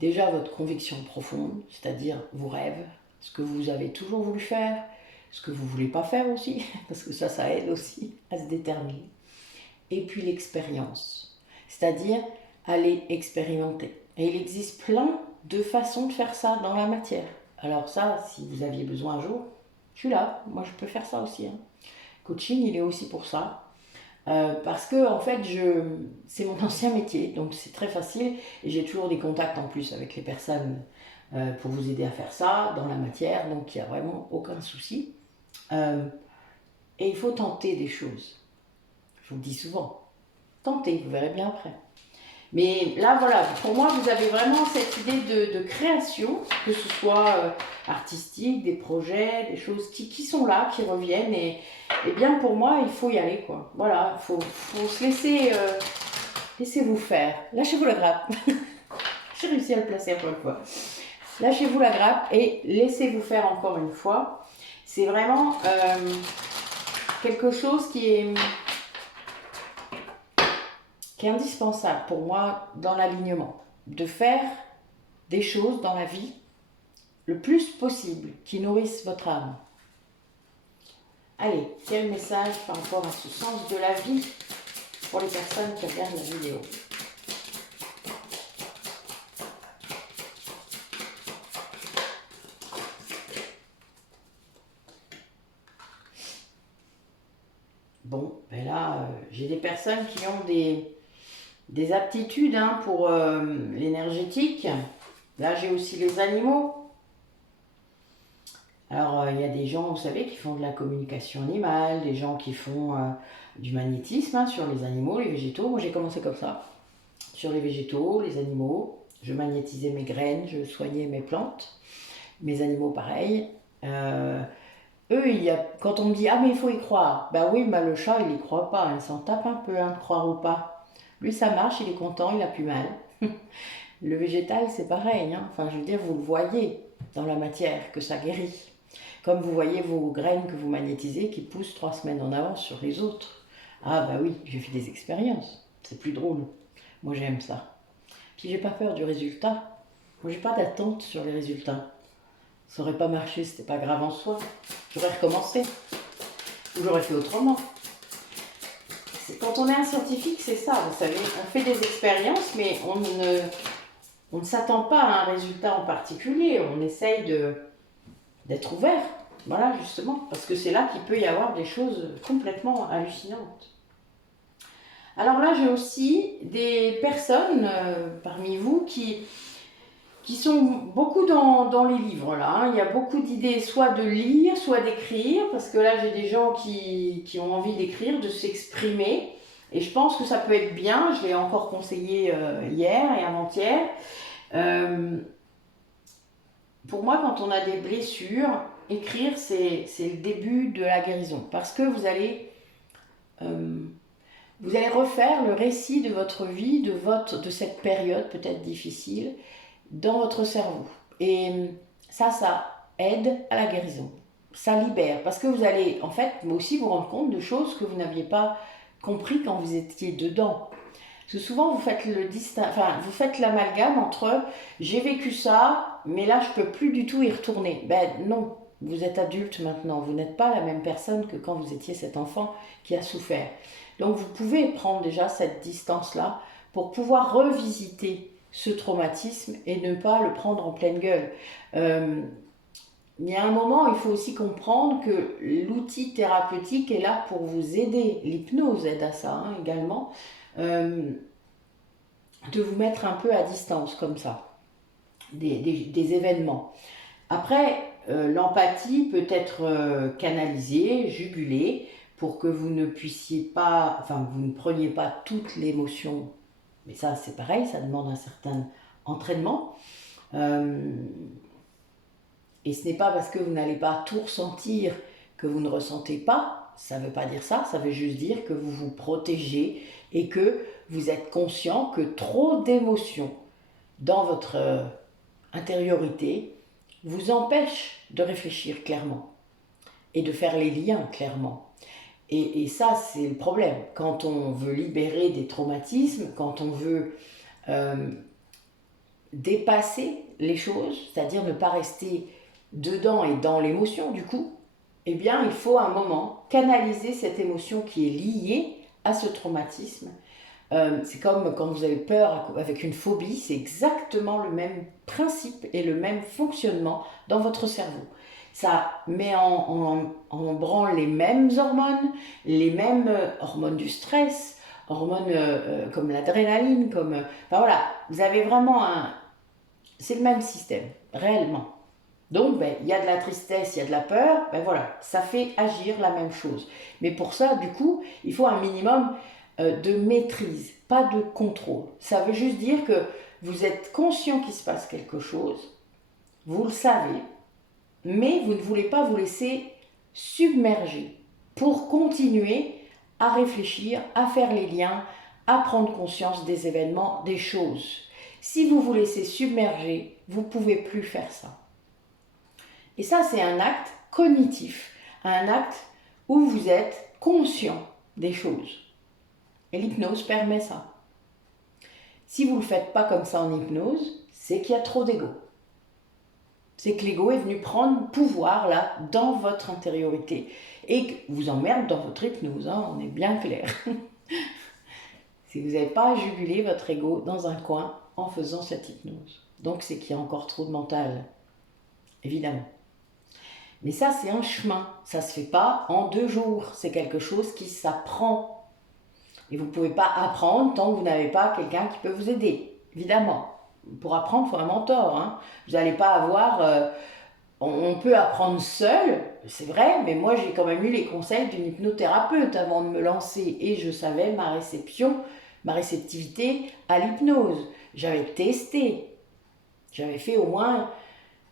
Déjà votre conviction profonde, c'est-à-dire vos rêves, ce que vous avez toujours voulu faire, ce que vous ne voulez pas faire aussi, parce que ça aide aussi à se déterminer. Et puis l'expérience, c'est-à-dire aller expérimenter. Et il existe plein de façons de faire ça dans la matière. Alors ça, si vous aviez besoin un jour, je suis là, moi je peux faire ça aussi. Hein. Coaching, il est aussi pour ça. Parce que en fait c'est mon ancien métier, donc c'est très facile et j'ai toujours des contacts en plus avec les personnes pour vous aider à faire ça dans la matière, donc il n'y a vraiment aucun souci. Et il faut tenter des choses, je vous le dis souvent, tentez, vous verrez bien après. Mais là voilà, pour moi vous avez vraiment cette idée de création, que ce soit artistique, des projets, des choses qui sont là, qui reviennent et bien pour moi il faut y aller quoi. Voilà, il faut se laisser, laissez-vous faire, lâchez-vous la grappe. J'ai réussi à le placer encore une fois. Lâchez-vous la grappe et laissez-vous faire encore une fois. C'est vraiment quelque chose qui est indispensable pour moi dans l'alignement. De faire des choses dans la vie le plus possible qui nourrissent votre âme. Allez, quel message par rapport à ce sens de la vie pour les personnes qui regardent la vidéo? Bon, ben là, j'ai des personnes qui ont des aptitudes hein, pour l'énergétique. Là, j'ai aussi les animaux. Alors, il y a des gens, vous savez, qui font de la communication animale, des gens qui font du magnétisme hein, sur les animaux, les végétaux. Moi, j'ai commencé comme ça, sur les végétaux, les animaux. Je magnétisais mes graines, je soignais mes plantes, mes animaux pareil. Eux, quand on me dit «Ah, mais il faut y croire», ben oui, ben le chat, il y croit pas, il s'en tape un peu, hein, croire ou pas. Lui, ça marche, il est content, il a plus mal. Le végétal, c'est pareil, hein. Enfin, je veux dire, vous le voyez dans la matière que ça guérit. Comme vous voyez vos graines que vous magnétisez qui poussent 3 semaines en avance sur les autres. Ah bah oui, j'ai fait des expériences. C'est plus drôle. Moi j'aime ça. Puis j'ai pas peur du résultat. Moi j'ai pas d'attente sur les résultats. Ça aurait pas marché, c'était pas grave en soi. J'aurais recommencé. Ou j'aurais fait autrement. Quand on est un scientifique, c'est ça, vous savez. On fait des expériences, mais on ne s'attend pas à un résultat en particulier. On essaye d'être ouvert. Voilà, justement, parce que c'est là qu'il peut y avoir des choses complètement hallucinantes. Alors là, j'ai aussi des personnes parmi vous qui sont beaucoup dans les livres. Là, hein. Il y a beaucoup d'idées, soit de lire, soit d'écrire, parce que là, j'ai des gens qui ont envie d'écrire, de s'exprimer. Et je pense que ça peut être bien, je l'ai encore conseillé hier et avant-hier. Pour moi, quand on a des blessures, écrire, c'est le début de la guérison. Parce que vous allez refaire le récit de votre vie, de cette période peut-être difficile, dans votre cerveau. Et ça aide à la guérison. Ça libère. Parce que vous allez, en fait, aussi vous rendre compte de choses que vous n'aviez pas compris quand vous étiez dedans. Parce que souvent, vous faites l'amalgame entre j'ai vécu ça, mais là, je peux plus du tout y retourner. Ben non, vous êtes adulte maintenant. Vous n'êtes pas la même personne que quand vous étiez cet enfant qui a souffert. Donc, vous pouvez prendre déjà cette distance-là pour pouvoir revisiter ce traumatisme et ne pas le prendre en pleine gueule. Il y a un moment, il faut aussi comprendre que l'outil thérapeutique est là pour vous aider. L'hypnose aide à ça hein, également. De vous mettre un peu à distance comme ça des événements. Après, l'empathie peut être canalisée, jugulée, pour que vous ne puissiez pas, enfin vous ne preniez pas toute l'émotion. Mais ça, c'est pareil, ça demande un certain entraînement. Et ce n'est pas parce que vous n'allez pas tout ressentir que vous ne ressentez pas. Ça ne veut pas dire ça, ça veut juste dire que vous vous protégez et que vous êtes conscient que trop d'émotions dans votre intériorité vous empêche de réfléchir clairement et de faire les liens clairement. Et ça, c'est le problème. Quand on veut libérer des traumatismes, quand on veut dépasser les choses, c'est-à-dire ne pas rester dedans et dans l'émotion du coup, eh bien, il faut à un moment canaliser cette émotion qui est liée à ce traumatisme. C'est comme quand vous avez peur avec une phobie, c'est exactement le même principe et le même fonctionnement dans votre cerveau. Ça met en branle les mêmes hormones, les mêmes hormones du stress, hormones comme l'adrénaline, comme... Enfin voilà, vous avez vraiment un... C'est le même système, réellement. Donc, il y a de la tristesse, il y a de la peur, voilà, ça fait agir la même chose. Mais pour ça, du coup, il faut un minimum de maîtrise, pas de contrôle. Ça veut juste dire que vous êtes conscient qu'il se passe quelque chose, vous le savez, mais vous ne voulez pas vous laisser submerger pour continuer à réfléchir, à faire les liens, à prendre conscience des événements, des choses. Si vous vous laissez submerger, vous ne pouvez plus faire ça. Et ça, c'est un acte cognitif, un acte où vous êtes conscient des choses. Et l'hypnose permet ça. Si vous ne le faites pas comme ça en hypnose, c'est qu'il y a trop d'ego. C'est que l'ego est venu prendre pouvoir là, dans votre intériorité. Et que vous emmerde dans votre hypnose, hein, on est bien clair. Si vous n'avez pas jugulé votre ego dans un coin en faisant cette hypnose. Donc c'est qu'il y a encore trop de mental, évidemment. Mais ça, c'est un chemin. Ça ne se fait pas en 2 jours. C'est quelque chose qui s'apprend. Et vous ne pouvez pas apprendre tant que vous n'avez pas quelqu'un qui peut vous aider, évidemment. Pour apprendre, il faut un mentor. Hein. Vous n'allez pas avoir on peut apprendre seul, c'est vrai, mais moi j'ai quand même eu les conseils d'une hypnothérapeute avant de me lancer et je savais ma réceptivité à l'hypnose. J'avais testé, j'avais fait au moins,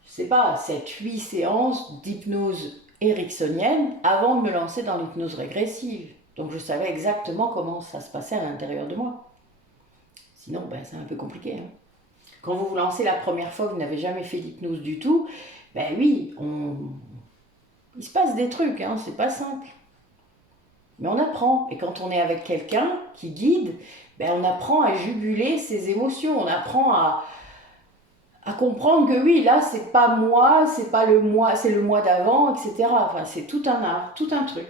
je sais pas, 7-8 séances d'hypnose ericksonienne avant de me lancer dans l'hypnose régressive. Donc je savais exactement comment ça se passait à l'intérieur de moi. Sinon, ben, c'est un peu compliqué. Hein. Quand vous vous lancez la première fois, vous n'avez jamais fait d'hypnose du tout, ben oui, il se passe des trucs, hein, c'est pas simple. Mais on apprend. Et quand on est avec quelqu'un qui guide, ben on apprend à juguler ses émotions, on apprend à comprendre que oui, là, c'est pas moi, c'est pas le moi, c'est le moi d'avant, etc. Enfin, c'est tout un art, tout un truc.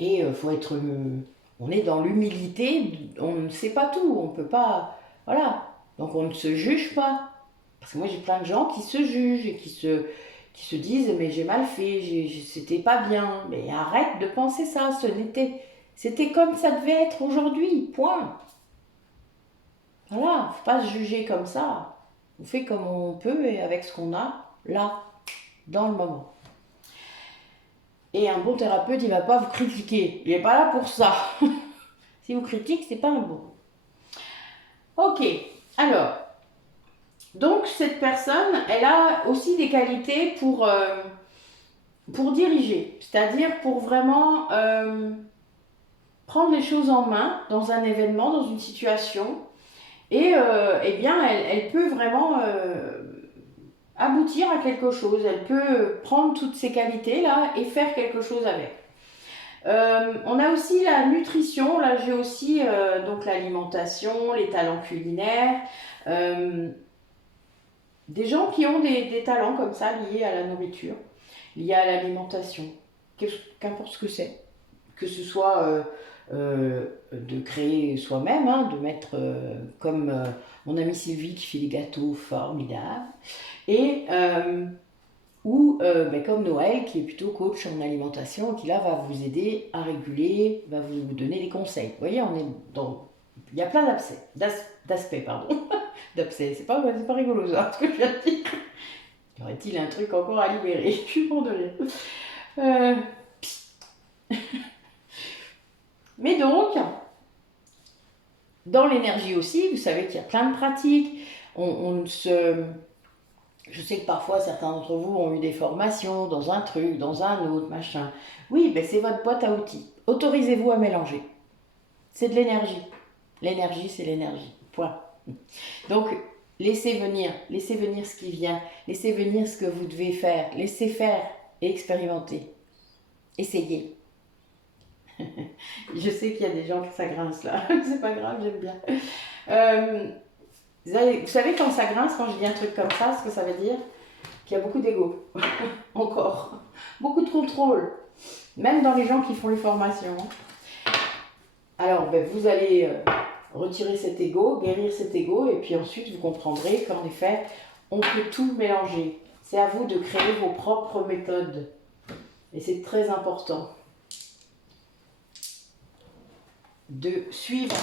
Et faut être... on est dans l'humilité, on ne sait pas tout, on peut pas... Voilà. Donc on ne se juge pas. Parce que moi j'ai plein de gens qui se jugent et qui se disent mais j'ai mal fait, c'était pas bien. Mais arrête de penser ça, c'était comme ça devait être aujourd'hui, point. Voilà, faut pas se juger comme ça. On fait comme on peut et avec ce qu'on a, là, dans le moment. Et un bon thérapeute, il va pas vous critiquer. Il est pas là pour ça. Si vous critiquez, c'est pas un bon. Ok, alors, donc cette personne, elle a aussi des qualités pour diriger, c'est-à-dire pour vraiment prendre les choses en main dans un événement, dans une situation, et eh bien elle peut vraiment aboutir à quelque chose, elle peut prendre toutes ces qualités-là et faire quelque chose avec. On a aussi la nutrition, là j'ai aussi donc l'alimentation, les talents culinaires, des gens qui ont des talents comme ça liés à la nourriture, liés à l'alimentation, qu'importe ce que c'est, que ce soit de créer soi-même, hein, de mettre comme mon amie Sylvie qui fait des gâteaux formidables, et ou ben, comme Noël qui est plutôt coach en alimentation, qui là va vous aider à réguler, va vous donner des conseils. Vous voyez, on est dans... Il y a plein d'aspects, pardon. D'aspects, c'est pas rigolo ça, ce que je viens de dire. Y aurait-il un truc encore à libérer? Je suis mort de rire. Mais donc, dans l'énergie aussi, vous savez qu'il y a plein de pratiques. Je sais que parfois certains d'entre vous ont eu des formations dans un truc, dans un autre, machin. Oui, ben c'est votre boîte à outils. Autorisez-vous à mélanger. C'est de l'énergie. L'énergie, c'est l'énergie. Point. Donc, laissez venir ce qui vient. Laissez venir ce que vous devez faire. Laissez faire et expérimenter. Essayez. Je sais qu'il y a des gens que ça grince là. C'est pas grave, j'aime bien. Vous savez quand ça grince, quand je dis un truc comme ça, ce que ça veut dire? Qu'il y a beaucoup d'ego. Encore. Beaucoup de contrôle. Même dans les gens qui font les formations. Alors, ben, vous allez retirer cet ego, guérir cet ego, et puis ensuite vous comprendrez qu'en effet, on peut tout mélanger. C'est à vous de créer vos propres méthodes. Et c'est très important de suivre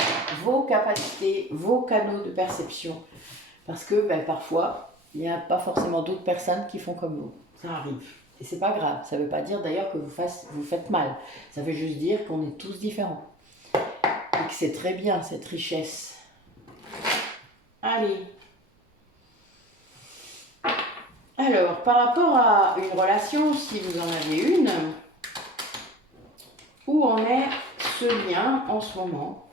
vos capacités, vos canaux de perception. Parce que ben, parfois, il n'y a pas forcément d'autres personnes qui font comme vous. Ça arrive. Et c'est pas grave. Ça ne veut pas dire d'ailleurs que vous faites mal. Ça veut juste dire qu'on est tous différents. Et que c'est très bien cette richesse. Allez. Alors, par rapport à une relation, si vous en avez une, où en est ce lien en ce moment?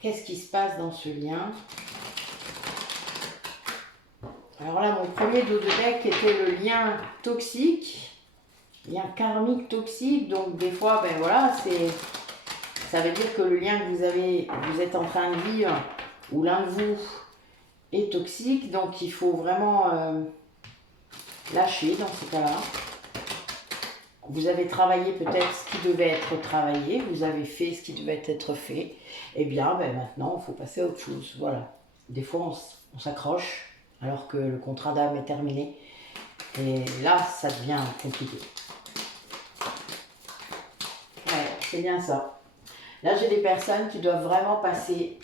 Qu'est-ce qui se passe dans ce lien? Alors là, mon premier dos de deck était le lien toxique, lien karmique toxique. Donc des fois, ben voilà, ça veut dire que le lien que vous êtes en train de vivre, ou l'un de vous est toxique. Donc il faut vraiment lâcher dans ce cas-là. Vous avez travaillé peut-être ce qui devait être travaillé, vous avez fait ce qui devait être fait. Et bien, ben maintenant, il faut passer à autre chose. Voilà. Des fois, on s'accroche alors que le contrat d'âme est terminé. Et là, ça devient compliqué. Ouais, c'est bien ça. Là, j'ai des personnes qui doivent vraiment passer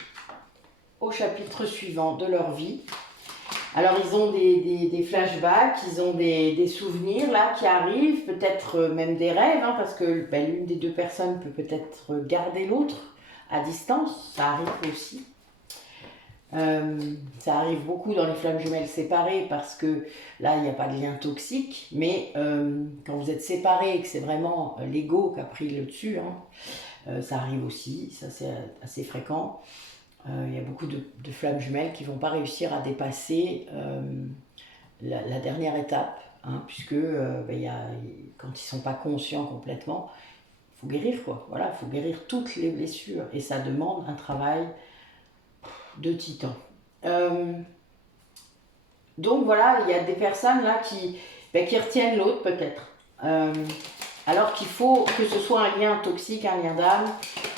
au chapitre suivant de leur vie. Alors, ils ont des flashbacks, ils ont des souvenirs là qui arrivent, peut-être même des rêves, hein, parce que ben, l'une des deux personnes peut peut-être garder l'autre à distance, ça arrive aussi. Ça arrive beaucoup dans les flammes jumelles séparées parce que là, il n'y a pas de lien toxique, mais quand vous êtes séparés et que c'est vraiment l'ego qui a pris le dessus, hein, ça arrive aussi, ça c'est assez fréquent. Il y a beaucoup de flammes jumelles qui ne vont pas réussir à dépasser la dernière étape, hein, puisque quand ils ne sont pas conscients complètement, il faut guérir quoi. Voilà, il faut guérir toutes les blessures et ça demande un travail de titan. Donc voilà, il y a des personnes là qui retiennent l'autre peut-être. Alors qu'il faut que ce soit un lien toxique, un lien d'âme,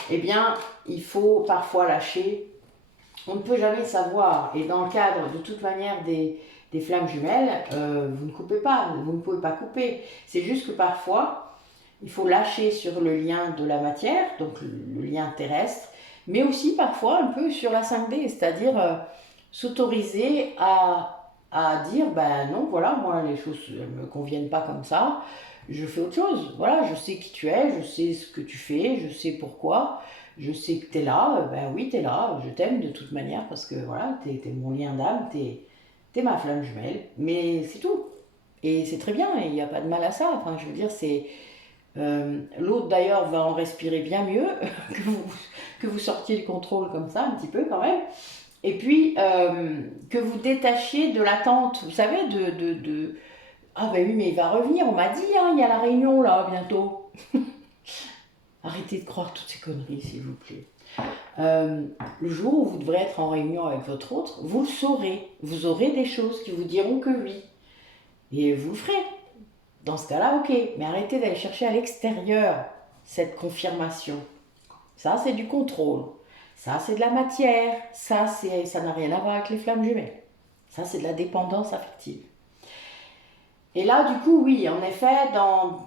eh bien, il faut parfois lâcher. On ne peut jamais savoir. Et dans le cadre, de toute manière, des flammes jumelles, vous ne coupez pas, vous ne pouvez pas couper. C'est juste que parfois, il faut lâcher sur le lien de la matière, donc le lien terrestre, mais aussi parfois un peu sur la 5D, c'est-à-dire s'autoriser à dire, ben non, voilà, moi les choses ne me conviennent pas comme ça, je fais autre chose. Voilà, je sais qui tu es, je sais ce que tu fais, je sais pourquoi, je sais que tu es là, ben oui, tu es là, je t'aime de toute manière parce que voilà, tu es mon lien d'âme, tu es ma flamme jumelle, mais c'est tout. Et c'est très bien, il n'y a pas de mal à ça. Enfin, je veux dire, c'est. L'autre d'ailleurs va en respirer bien mieux que vous sortiez le contrôle comme ça, un petit peu quand même. Et puis, que vous détachiez de l'attente, vous savez, ah ben oui, mais il va revenir, on m'a dit, hein, il y a la réunion là, bientôt. Arrêtez de croire toutes ces conneries, s'il vous plaît. Le jour où vous devrez être en réunion avec votre autre, vous le saurez. Vous aurez des choses qui vous diront que oui. Et vous le ferez. Dans ce cas-là, ok. Mais arrêtez d'aller chercher à l'extérieur cette confirmation. Ça, c'est du contrôle. Ça, c'est de la matière. Ça n'a rien à voir avec les flammes jumelles. Ça, c'est de la dépendance affective. Et là, du coup, oui, en effet, dans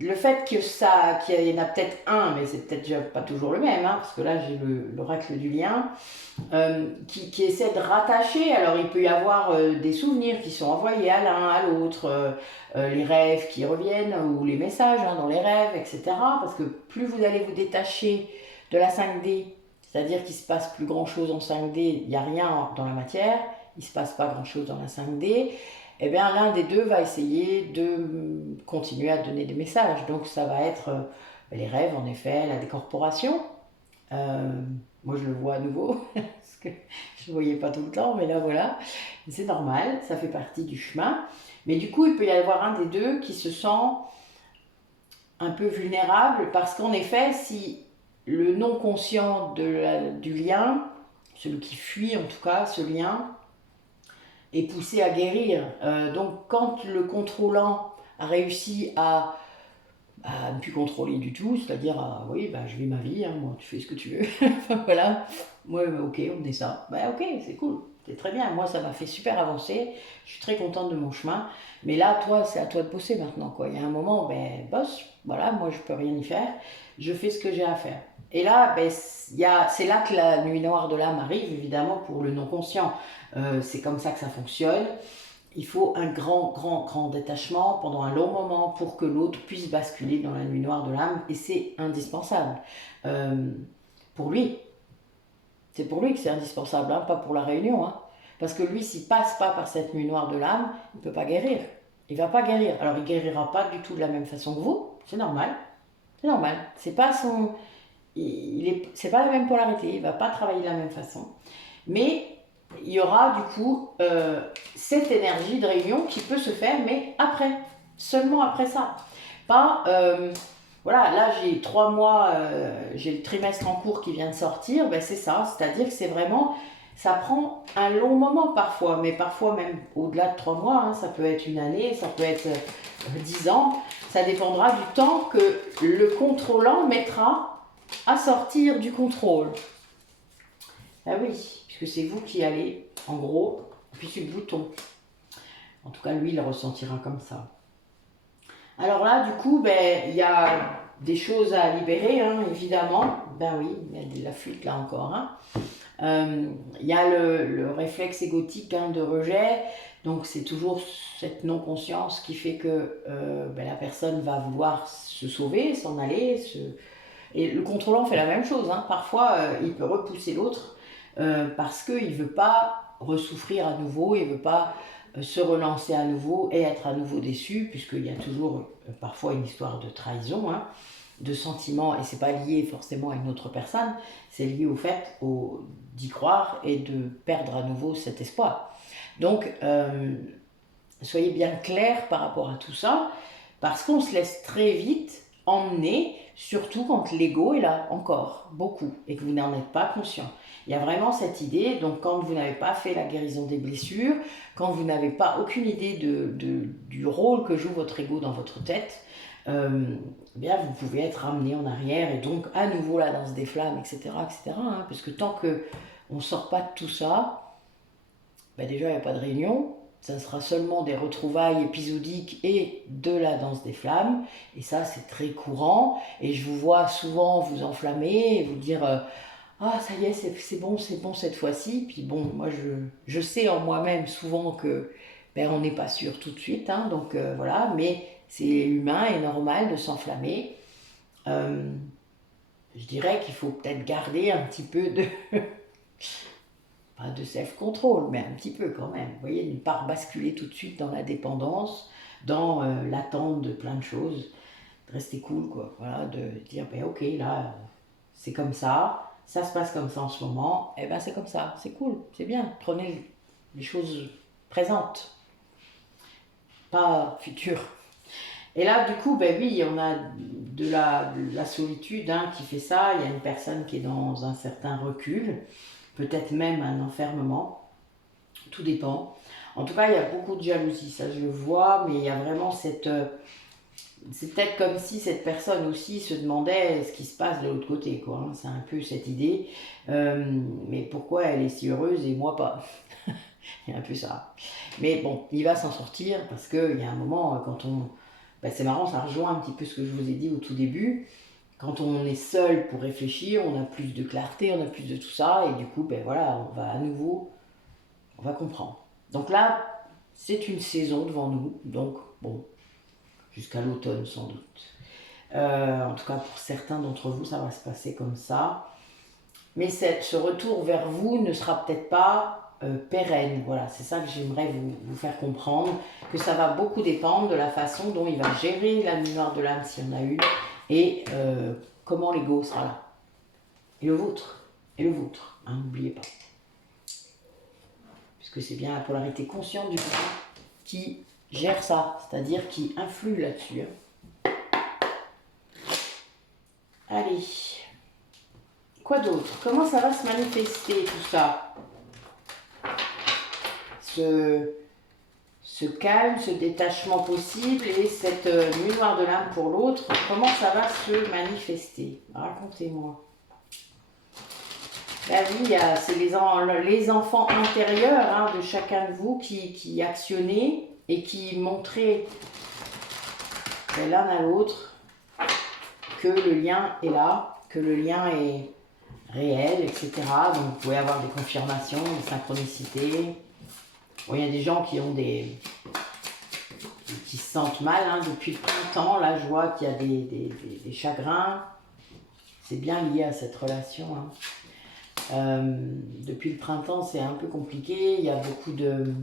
le fait qu'il y en a peut-être un, mais c'est peut-être déjà pas toujours le même, hein, parce que là, j'ai l'oracle du lien, qui essaie de rattacher. Alors, il peut y avoir des souvenirs qui sont envoyés à l'un, à l'autre, les rêves qui reviennent, ou les messages dans les rêves, etc. Parce que plus vous allez vous détacher de la 5D, c'est-à-dire qu'il ne se passe plus grand-chose en 5D, il n'y a rien dans la matière, il ne se passe pas grand-chose dans la 5D, eh bien l'un des deux va essayer de continuer à donner des messages. Donc ça va être les rêves, en effet, la décorporation. Moi je le vois à nouveau, parce que je ne le voyais pas tout le temps, mais là voilà, c'est normal, ça fait partie du chemin. Mais du coup, il peut y avoir un des deux qui se sent un peu vulnérable, parce qu'en effet, si le non conscient du lien, celui qui fuit en tout cas ce lien, est poussé à guérir. Donc quand le contrôlant a réussi à ne plus contrôler du tout, c'est-à-dire oui, bah, je vis ma vie, hein, moi tu fais ce que tu veux, voilà, moi ok, on est ça, bah ok, c'est cool, c'est très bien, moi ça m'a fait super avancer, je suis très contente de mon chemin, mais là toi c'est à toi de bosser maintenant quoi, il y a un moment, ben bosse, voilà, moi je peux rien y faire, je fais ce que j'ai à faire. Et là, ben, c'est là que la nuit noire de l'âme arrive, évidemment, pour le non-conscient. C'est comme ça que ça fonctionne. Il faut un grand détachement pendant un long moment pour que l'autre puisse basculer dans la nuit noire de l'âme, et c'est indispensable. Pour lui, c'est pour lui que c'est indispensable, hein, pas pour la réunion. Hein. Parce que lui, s'il passe pas par cette nuit noire de l'âme, il ne peut pas guérir. Il va pas guérir. Alors il guérira pas du tout de la même façon que vous, c'est normal. C'est normal. C'est pas son... c'est pas la même polarité, il va pas travailler de la même façon. Mais il y aura du coup cette énergie de réunion qui peut se faire, mais après, seulement après ça. Pas, voilà, là j'ai 3 mois, j'ai le trimestre en cours qui vient de sortir, ben c'est ça, c'est-à-dire que c'est vraiment, ça prend un long moment parfois, mais parfois même au-delà de 3 mois, hein, ça peut être une année, ça peut être 10 ans, ça dépendra du temps que le contrôlant mettra à sortir du contrôle. Ah oui, puisque c'est vous qui allez, en gros, appuyer sur le bouton. En tout cas, lui, il le ressentira comme ça. Alors là, du coup, ben, il y a des choses à libérer, hein, évidemment. Ben oui, il y a de la fuite là encore. Hein. Il y a le réflexe égotique hein, de rejet, donc c'est toujours cette non-conscience qui fait que la personne va vouloir se sauver, s'en aller, et le contrôlant fait la même chose, hein. Parfois il peut repousser l'autre parce qu'il ne veut pas ressouffrir à nouveau, il ne veut pas se relancer à nouveau et être à nouveau déçu, puisqu'il y a toujours parfois une histoire de trahison, hein, de sentiments, et c'est pas lié forcément à une autre personne, c'est lié au fait d'y croire et de perdre à nouveau cet espoir. Donc, soyez bien clairs par rapport à tout ça, parce qu'on se laisse très vite emmener, surtout quand l'ego est là encore, beaucoup, et que vous n'en êtes pas conscient. Il y a vraiment cette idée, donc quand vous n'avez pas fait la guérison des blessures, quand vous n'avez pas aucune idée du rôle que joue votre ego dans votre tête, bien vous pouvez être ramené en arrière et donc à nouveau la danse des flammes, etc. Hein, parce que tant qu'on ne sort pas de tout ça, déjà il n'y a pas de réunion, ça sera seulement des retrouvailles épisodiques et de la danse des flammes, et ça c'est très courant, et je vous vois souvent vous enflammer et vous dire ah ça y est c'est bon cette fois-ci, puis bon moi je sais en moi-même souvent que on n'est pas sûr tout de suite, hein, donc voilà, mais c'est humain et normal de s'enflammer. Je dirais qu'il faut peut-être garder un petit peu de pas de self-control, mais un petit peu quand même. Vous voyez, ne pas basculer tout de suite dans la dépendance, dans l'attente de plein de choses, de rester cool, quoi. Voilà, de dire, ok, là, c'est comme ça se passe comme ça en ce moment, et c'est comme ça, c'est cool, c'est bien. Prenez les choses présentes, pas futures. Et là, du coup, oui, on a de la solitude hein, qui fait ça. Il y a une personne qui est dans un certain recul, peut-être même un enfermement, tout dépend. En tout cas, il y a beaucoup de jalousie, ça je le vois, mais il y a vraiment cette... c'est peut-être comme si cette personne aussi se demandait ce qui se passe de l'autre côté, quoi. Hein. C'est un peu cette idée. Mais pourquoi elle est si heureuse et moi pas? Il y a un peu ça. Mais bon, il va s'en sortir parce qu'il y a un moment, quand on... c'est marrant, ça rejoint un petit peu ce que je vous ai dit au tout début. Quand on est seul pour réfléchir, on a plus de clarté, on a plus de tout ça, et du coup, voilà, on va à nouveau, on va comprendre. Donc là, c'est une saison devant nous, donc bon, jusqu'à l'automne sans doute. En tout cas, pour certains d'entre vous, ça va se passer comme ça. Mais ce retour vers vous ne sera peut-être pas pérenne. Voilà, c'est ça que j'aimerais vous faire comprendre, que ça va beaucoup dépendre de la façon dont il va gérer la nuit noire de l'âme, s'il y en a une, et comment l'ego sera là. Et le vôtre, hein, n'oubliez pas. Puisque c'est bien la polarité consciente du corps qui gère ça, c'est-à-dire qui influe là-dessus. Hein. Allez. Quoi d'autre? Comment ça va se manifester tout ça? Ce calme, ce détachement possible et cette nuit noire de l'âme pour l'autre, comment ça va se manifester? Racontez-moi. La vie, c'est les enfants intérieurs hein, de chacun de vous qui actionnaient et qui montraient l'un à l'autre que le lien est là, que le lien est réel, etc. Donc vous pouvez avoir des confirmations, des synchronicités. Bon, il y a des gens qui ont qui se sentent mal hein, depuis le printemps. Là, je vois qu'il y a des chagrins. C'est bien lié à cette relation. Hein. Depuis le printemps, c'est un peu compliqué. Il y a beaucoup de...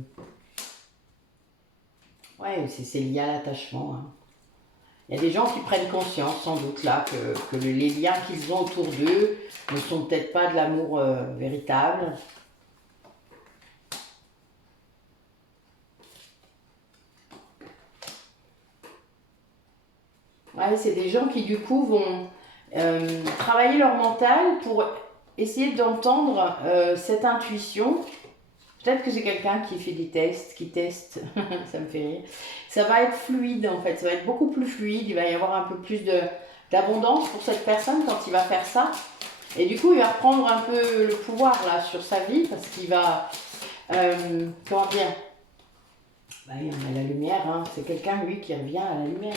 Ouais, c'est lié à l'attachement. Hein. Il y a des gens qui prennent conscience, sans doute, là, que les liens qu'ils ont autour d'eux ne sont peut-être pas de l'amour véritable. Ouais, c'est des gens qui, du coup, vont travailler leur mental pour essayer d'entendre cette intuition. Peut-être que c'est quelqu'un qui fait des tests, qui teste, ça me fait rire. Ça va être fluide en fait, ça va être beaucoup plus fluide, il va y avoir un peu plus d'abondance pour cette personne quand il va faire ça. Et du coup, il va reprendre un peu le pouvoir là sur sa vie parce qu'il va, comment dire, il y a la lumière, hein. C'est quelqu'un lui qui revient à la lumière.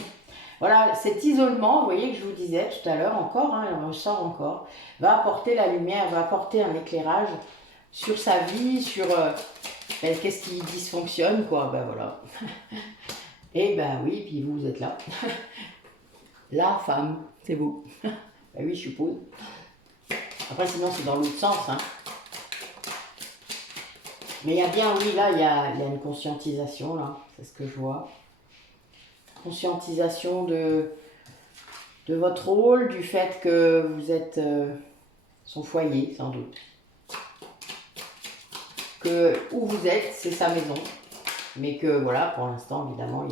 Voilà, cet isolement, vous voyez que je vous disais tout à l'heure encore, hein, il ressort encore, va apporter la lumière, va apporter un éclairage sur sa vie, sur qu'est-ce qui dysfonctionne, quoi, ben voilà. Et ben oui, puis vous êtes là. La femme, c'est vous. Ben oui, je suppose. Après, sinon, c'est dans l'autre sens, hein. Mais il y a bien, oui, là, il y a une conscientisation, là, c'est ce que je vois. Conscientisation de votre rôle, du fait que vous êtes son foyer, sans doute. Que où vous êtes, c'est sa maison. Mais que, voilà, pour l'instant, évidemment,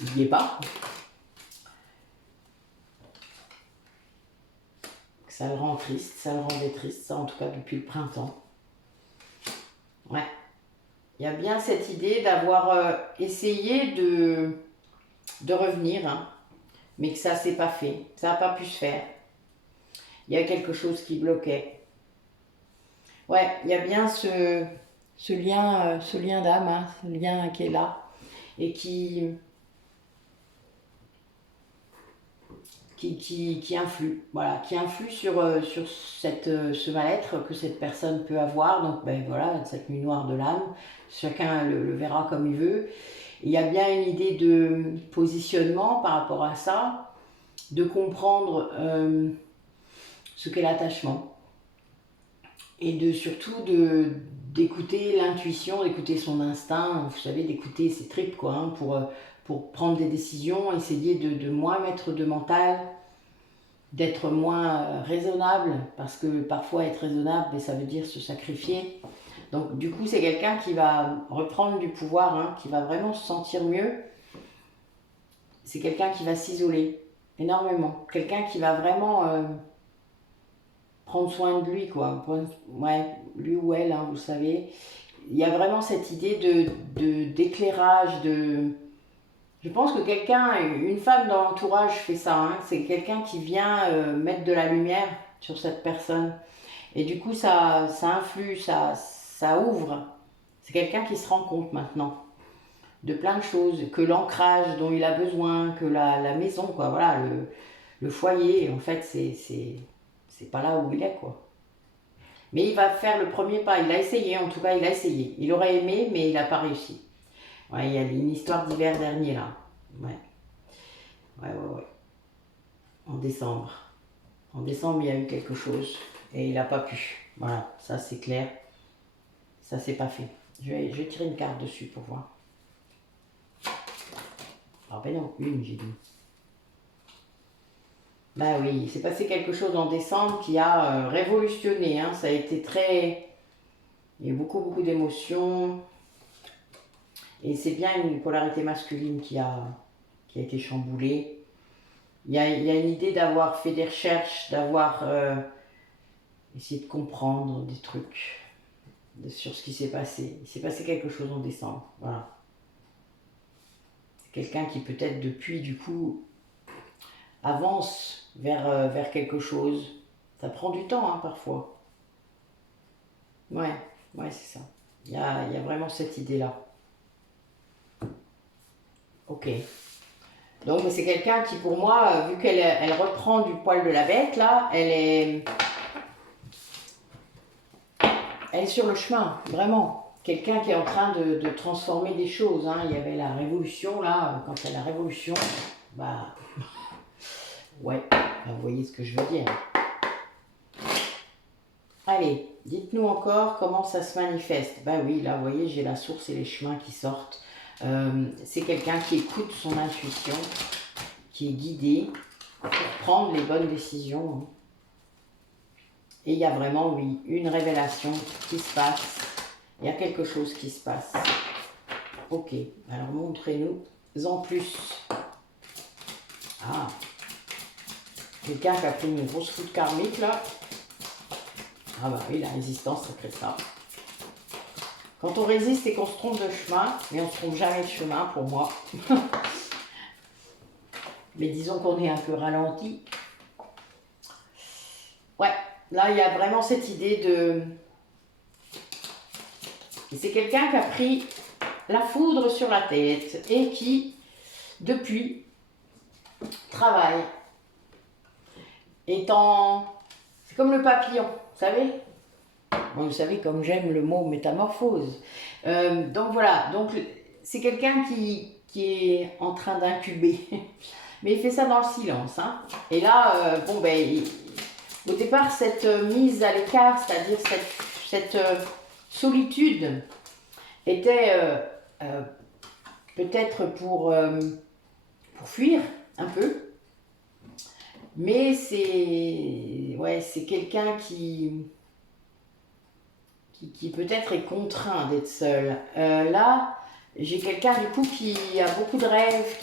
il n'y est pas. Ça le rend triste, ça le rendait triste, ça, en tout cas, depuis le printemps. Ouais. Il y a bien cette idée d'avoir essayé de revenir, hein, mais que ça s'est pas fait, ça n'a pas pu se faire. Il y a quelque chose qui bloquait. Ouais, il y a bien ce lien d'âme, hein, ce lien qui est là et qui influe, voilà, qui influe sur ce mal-être que cette personne peut avoir. Donc ben voilà, cette nuit noire de l'âme, chacun le verra comme il veut. Et il y a bien une idée de positionnement par rapport à ça, de comprendre ce qu'est l'attachement et surtout d'écouter l'intuition, d'écouter son instinct, vous savez, d'écouter ses tripes, quoi, hein, pour prendre des décisions, essayer de moins mettre de mental, d'être moins raisonnable, parce que parfois être raisonnable, ça veut dire se sacrifier. Donc du coup, c'est quelqu'un qui va reprendre du pouvoir, hein, qui va vraiment se sentir mieux. C'est quelqu'un qui va s'isoler énormément, quelqu'un qui va vraiment prendre soin de lui, quoi. Ouais, lui ou elle, hein, vous savez. Il y a vraiment cette idée d'éclairage, Je pense que une femme dans l'entourage fait ça, hein. C'est quelqu'un qui vient mettre de la lumière sur cette personne. Et du coup, ça influe, ça ouvre. C'est quelqu'un qui se rend compte maintenant de plein de choses, que l'ancrage dont il a besoin, que la maison, quoi, voilà, le foyer, en fait, c'est pas là où il est, quoi. Mais il va faire le premier pas, il a essayé, en tout cas, il a essayé. Il aurait aimé, mais il n'a pas réussi. Ouais, il y a une histoire d'hiver dernier, là. Ouais. Ouais. En décembre. En décembre, il y a eu quelque chose et il n'a pas pu. Voilà, ça c'est clair. Ça c'est pas fait. Je vais tirer une carte dessus pour voir. Ah ben non, une j'ai dit. Bah oui, il s'est passé quelque chose en décembre qui a révolutionné, hein. Ça a été très... Il y a eu beaucoup d'émotions. Et c'est bien une polarité masculine qui a été chamboulée. Il y a une idée d'avoir fait des recherches, d'avoir essayé de comprendre des trucs sur ce qui s'est passé. Il s'est passé quelque chose en décembre, voilà. C'est quelqu'un qui peut-être depuis, du coup, avance vers quelque chose. Ça prend du temps, hein, parfois. Ouais, c'est ça. Il y a vraiment cette idée-là. Ok. Donc c'est quelqu'un qui, pour moi, vu qu'elle reprend du poil de la bête, là, elle est sur le chemin, vraiment. Quelqu'un qui est en train de transformer des choses, hein. Il y avait la révolution, là, quand il y a la révolution, bah... Ouais, vous voyez ce que je veux dire. Allez, dites-nous encore comment ça se manifeste. Bah oui, là, vous voyez, j'ai la source et les chemins qui sortent. C'est quelqu'un qui écoute son intuition, qui est guidé pour prendre les bonnes décisions. Et il y a vraiment, oui, une révélation qui se passe. Il y a quelque chose qui se passe. Ok, alors montrez-nous en plus. Ah, quelqu'un qui a pris une grosse foudre karmique là. Ah bah oui, la résistance, ça crée ça. Quand on résiste et qu'on se trompe de chemin, mais on ne se trompe jamais de chemin pour moi. Mais disons qu'on est un peu ralenti. Ouais, là il y a vraiment cette idée de... Et c'est quelqu'un qui a pris la foudre sur la tête et qui, depuis, travail étant... C'est comme le papillon, vous savez? Bon, vous savez comme j'aime le mot métamorphose. Donc voilà, donc c'est quelqu'un qui est en train d'incuber. Mais il fait ça dans le silence. Hein. Et là, bon ben, au départ, cette mise à l'écart, c'est-à-dire cette solitude, était peut-être pour fuir un peu. Mais c'est quelqu'un qui peut-être est contraint d'être seul. Là, j'ai quelqu'un du coup qui a beaucoup de rêves,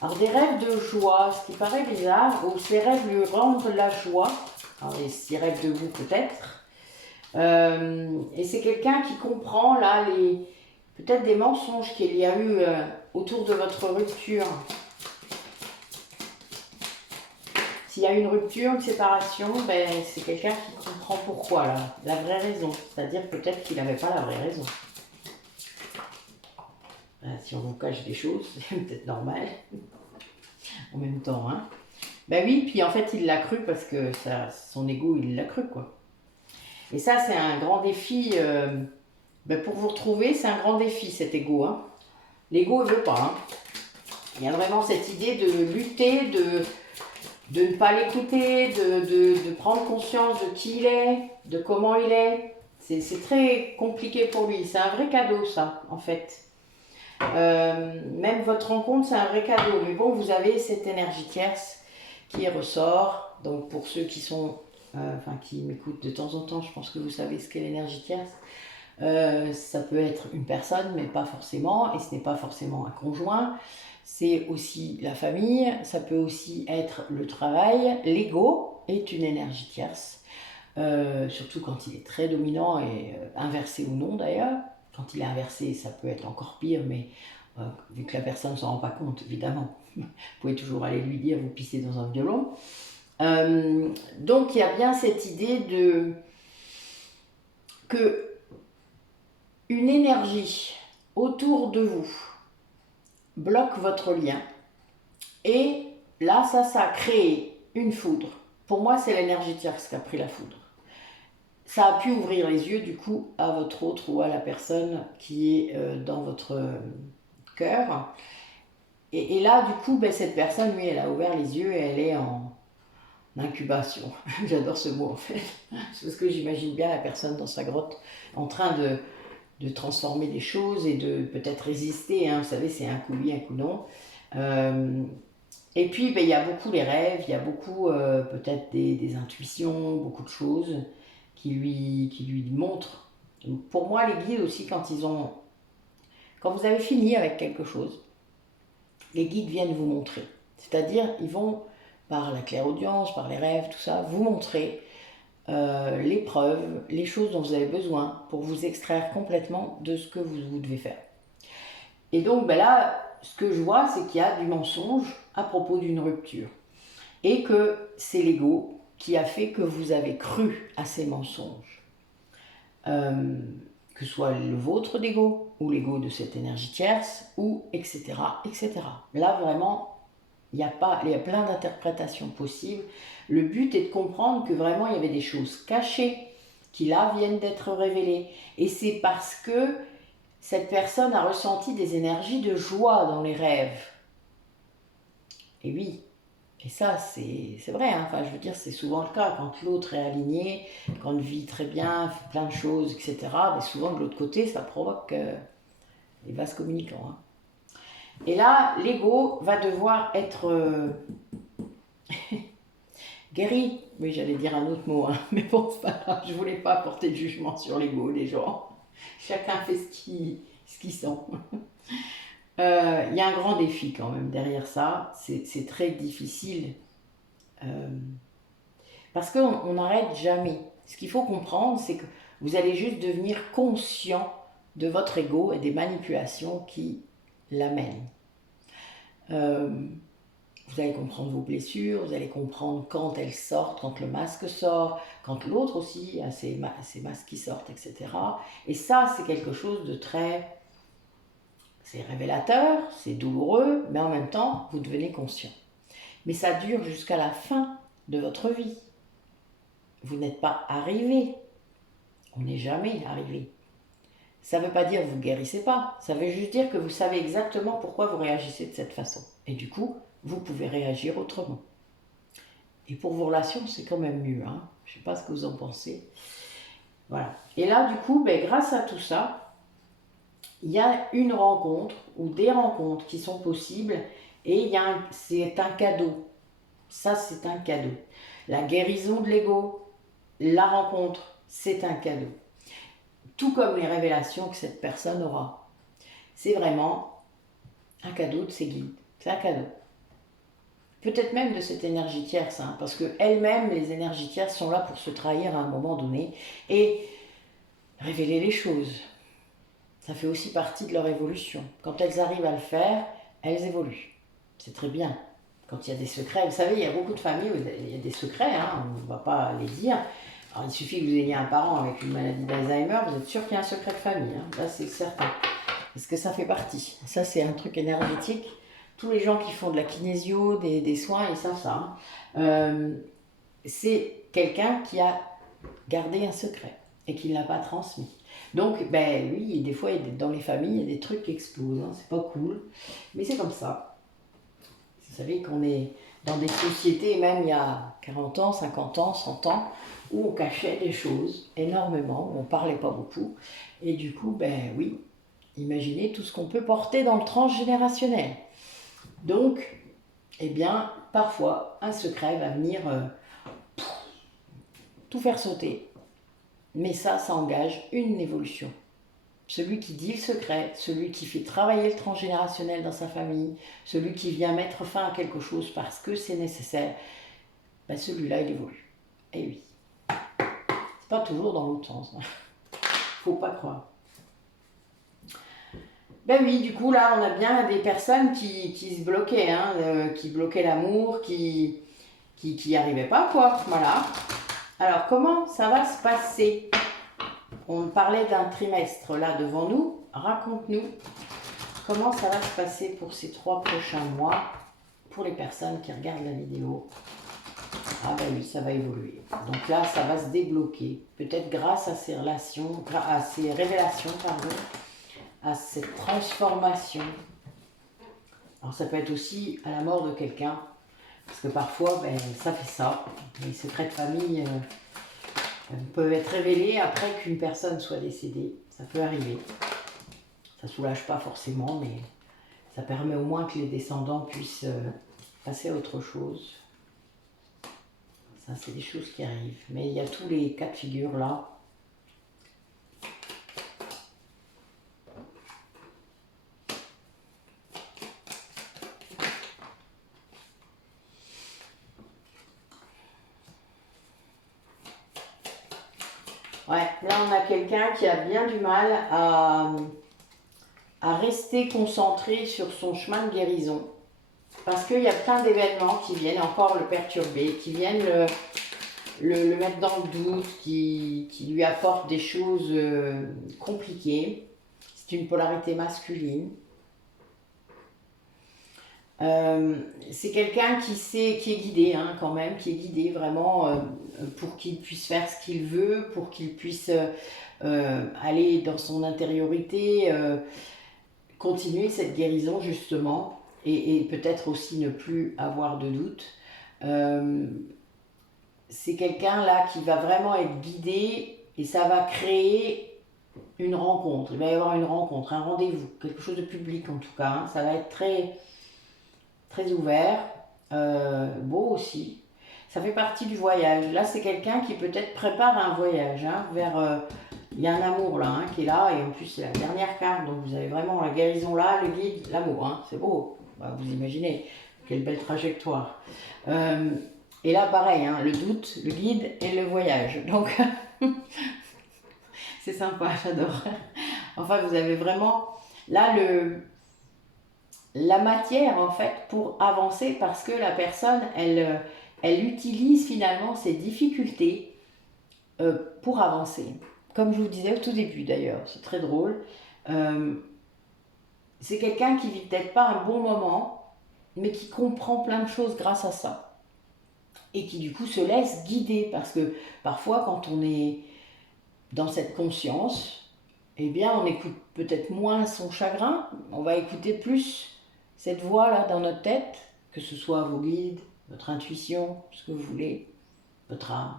alors des rêves de joie, ce qui paraît bizarre, ou ces rêves lui rendent la joie. Alors il rêve de vous peut-être. Et c'est quelqu'un qui comprend là peut-être des mensonges qu'il y a eu autour de votre rupture. S'il y a une rupture, une séparation, ben, c'est quelqu'un qui comprend pourquoi, là, la vraie raison. C'est-à-dire peut-être qu'il n'avait pas la vraie raison. Si on vous cache des choses, c'est peut-être normal. En même temps, hein. Ben oui, puis en fait, il l'a cru parce que son ego, il l'a cru, quoi. Et ça, c'est un grand défi. Ben pour vous retrouver, c'est un grand défi, cet ego. Hein. L'ego, il veut pas. Hein. Il y a vraiment cette idée de lutter, de ne pas l'écouter, de prendre conscience de qui il est, de comment il est. C'est très compliqué pour lui. C'est un vrai cadeau, ça, en fait. Même votre rencontre, c'est un vrai cadeau. Mais bon, vous avez cette énergie tierce qui ressort. Donc, pour ceux qui sont, qui m'écoutent de temps en temps, je pense que vous savez ce qu'est l'énergie tierce. Ça peut être une personne, mais pas forcément. Et ce n'est pas forcément un conjoint. C'est aussi la famille, ça peut aussi être le travail. L'ego est une énergie tierce, surtout quand il est très dominant et inversé ou non d'ailleurs. Quand il est inversé, ça peut être encore pire, mais vu que la personne ne s'en rend pas compte, évidemment, vous pouvez toujours aller lui dire, vous pissez dans un violon. Donc il y a bien cette idée que une énergie autour de vous bloque votre lien. Et là, ça a créé une foudre. Pour moi, c'est l'énergie tierce qui a pris la foudre. Ça a pu ouvrir les yeux, du coup, à votre autre ou à la personne qui est dans votre cœur. Et là, du coup, ben, cette personne, lui, elle a ouvert les yeux et elle est en incubation. J'adore ce mot, en fait. Parce que j'imagine bien la personne dans sa grotte en train de transformer des choses et de peut-être résister. Hein. Vous savez, c'est un coup oui, un coup non. Et puis, ben, il y a beaucoup les rêves, il y a beaucoup peut-être des intuitions, beaucoup de choses qui lui montrent. Donc, pour moi, les guides aussi, quand vous avez fini avec quelque chose, les guides viennent vous montrer. C'est-à-dire, ils vont, par la clairaudience, par les rêves, tout ça, vous montrer les preuves, les choses dont vous avez besoin pour vous extraire complètement de ce que vous devez faire. Et donc ben là, ce que je vois, c'est qu'il y a du mensonge à propos d'une rupture. Et que c'est l'ego qui a fait que vous avez cru à ces mensonges. Que ce soit le vôtre d'ego, ou l'ego de cette énergie tierce, ou etc. etc. Là, vraiment, il y a plein d'interprétations possibles. Le but est de comprendre que vraiment, il y avait des choses cachées qui là viennent d'être révélées. Et c'est parce que cette personne a ressenti des énergies de joie dans les rêves. Et oui, et ça c'est vrai, hein. Enfin je veux dire c'est souvent le cas, quand l'autre est aligné, quand il vit très bien, fait plein de choses, etc. Mais souvent de l'autre côté ça provoque les vases communicants. Hein. Et là l'ego va devoir être guéri. Oui j'allais dire un autre mot, hein. Mais bon c'est pas grave, je voulais pas porter de jugement sur l'ego des gens. Chacun fait ce qu'il sent. Il y a un grand défi quand même derrière ça, c'est très difficile parce qu'on n'arrête jamais. Ce qu'il faut comprendre, c'est que vous allez juste devenir conscient de votre ego et des manipulations qui l'amènent. Vous allez comprendre vos blessures, vous allez comprendre quand elles sortent, quand le masque sort, quand l'autre aussi a ses masques qui sortent, etc. Et ça, c'est quelque chose de très... C'est révélateur, c'est douloureux, mais en même temps, vous devenez conscient. Mais ça dure jusqu'à la fin de votre vie. Vous n'êtes pas arrivé. On n'est jamais arrivé. Ça ne veut pas dire que vous ne guérissez pas. Ça veut juste dire que vous savez exactement pourquoi vous réagissez de cette façon. Et du coup, vous pouvez réagir autrement. Et pour vos relations, c'est quand même mieux. Hein. Je ne sais pas ce que vous en pensez. Voilà. Et là, du coup, grâce à tout ça, il y a une rencontre ou des rencontres qui sont possibles et c'est un cadeau. Ça, c'est un cadeau. La guérison de l'ego, la rencontre, c'est un cadeau. Tout comme les révélations que cette personne aura. C'est vraiment un cadeau de ses guides. C'est un cadeau. Peut-être même de cette énergie tierce, hein, parce qu'elles-mêmes, les énergies tierces, sont là pour se trahir à un moment donné et révéler les choses. Ça fait aussi partie de leur évolution. Quand elles arrivent à le faire, elles évoluent. C'est très bien. Quand il y a des secrets, vous savez, il y a beaucoup de familles où il y a des secrets, hein, on ne va pas les dire. Alors, il suffit que vous ayez un parent avec une maladie d'Alzheimer, vous êtes sûr qu'il y a un secret de famille. Hein. Là, c'est certain. Parce que ça fait partie. Ça, c'est un truc énergétique. Tous les gens qui font de la kinésio, des soins, ils savent ça. Hein. C'est quelqu'un qui a gardé un secret et qui ne l'a pas transmis. Donc, oui, des fois, dans les familles, il y a des trucs qui explosent. Hein. C'est pas cool. Mais c'est comme ça. Vous savez qu'on est dans des sociétés, même il y a 40 ans, 50 ans, 100 ans, où on cachait des choses énormément, où on ne parlait pas beaucoup. Et du coup, oui, imaginez tout ce qu'on peut porter dans le transgénérationnel. Donc, parfois, un secret va venir tout faire sauter. Mais ça engage une évolution. Celui qui dit le secret, celui qui fait travailler le transgénérationnel dans sa famille, celui qui vient mettre fin à quelque chose parce que c'est nécessaire, celui-là, il évolue. Et oui. C'est pas toujours dans l'autre sens. Faut pas croire. Oui, du coup, là, on a bien des personnes qui se bloquaient, hein, qui bloquaient l'amour, qui n'y arrivaient pas, quoi. Voilà. Alors, comment ça va se passer ? On parlait d'un trimestre, là, devant nous. Raconte-nous comment ça va se passer pour ces 3 prochains mois, pour les personnes qui regardent la vidéo. Ah oui, ça va évoluer. Donc là, ça va se débloquer. Peut-être grâce à ces relations, à ces révélations, pardon, à cette transformation. Alors ça peut être aussi à la mort de quelqu'un, parce que parfois, ça fait ça. Les secrets de famille peuvent être révélés après qu'une personne soit décédée. Ça peut arriver. Ça ne soulage pas forcément, mais ça permet au moins que les descendants puissent passer à autre chose. Ça, c'est des choses qui arrivent. Mais il y a tous les cas de figure là. Ouais, là on a quelqu'un qui a bien du mal à rester concentré sur son chemin de guérison. Parce qu'il y a plein d'événements qui viennent encore le perturber, qui viennent le mettre dans le doute, qui lui apportent des choses compliquées. C'est une polarité masculine. C'est quelqu'un qui est guidé, hein, quand même, qui est guidé vraiment pour qu'il puisse faire ce qu'il veut, pour qu'il puisse aller dans son intériorité, continuer cette guérison justement, et peut-être aussi ne plus avoir de doute. C'est quelqu'un là qui va vraiment être guidé et ça va créer une rencontre. Il va y avoir une rencontre, un rendez-vous, quelque chose de public en tout cas. Hein. Ça va être très, très ouvert, beau aussi. Ça fait partie du voyage. Là, c'est quelqu'un qui peut-être prépare un voyage hein, vers... il y a un amour là, hein, qui est là, et en plus c'est la dernière carte, donc vous avez vraiment la guérison là, le guide, l'amour, hein, c'est beau. Vous imaginez, quelle belle trajectoire. Et là, pareil, hein, le doute, le guide et le voyage. Donc, c'est sympa, j'adore. Enfin, vous avez vraiment là la matière en fait pour avancer parce que la personne, elle utilise finalement ses difficultés pour avancer. Comme je vous disais au tout début d'ailleurs, c'est très drôle. c'est quelqu'un qui vit peut-être pas un bon moment, mais qui comprend plein de choses grâce à ça. Et qui du coup se laisse guider, parce que parfois quand on est dans cette conscience, eh bien on écoute peut-être moins son chagrin, on va écouter plus cette voix-là dans notre tête, que ce soit vos guides, votre intuition, ce que vous voulez, votre âme.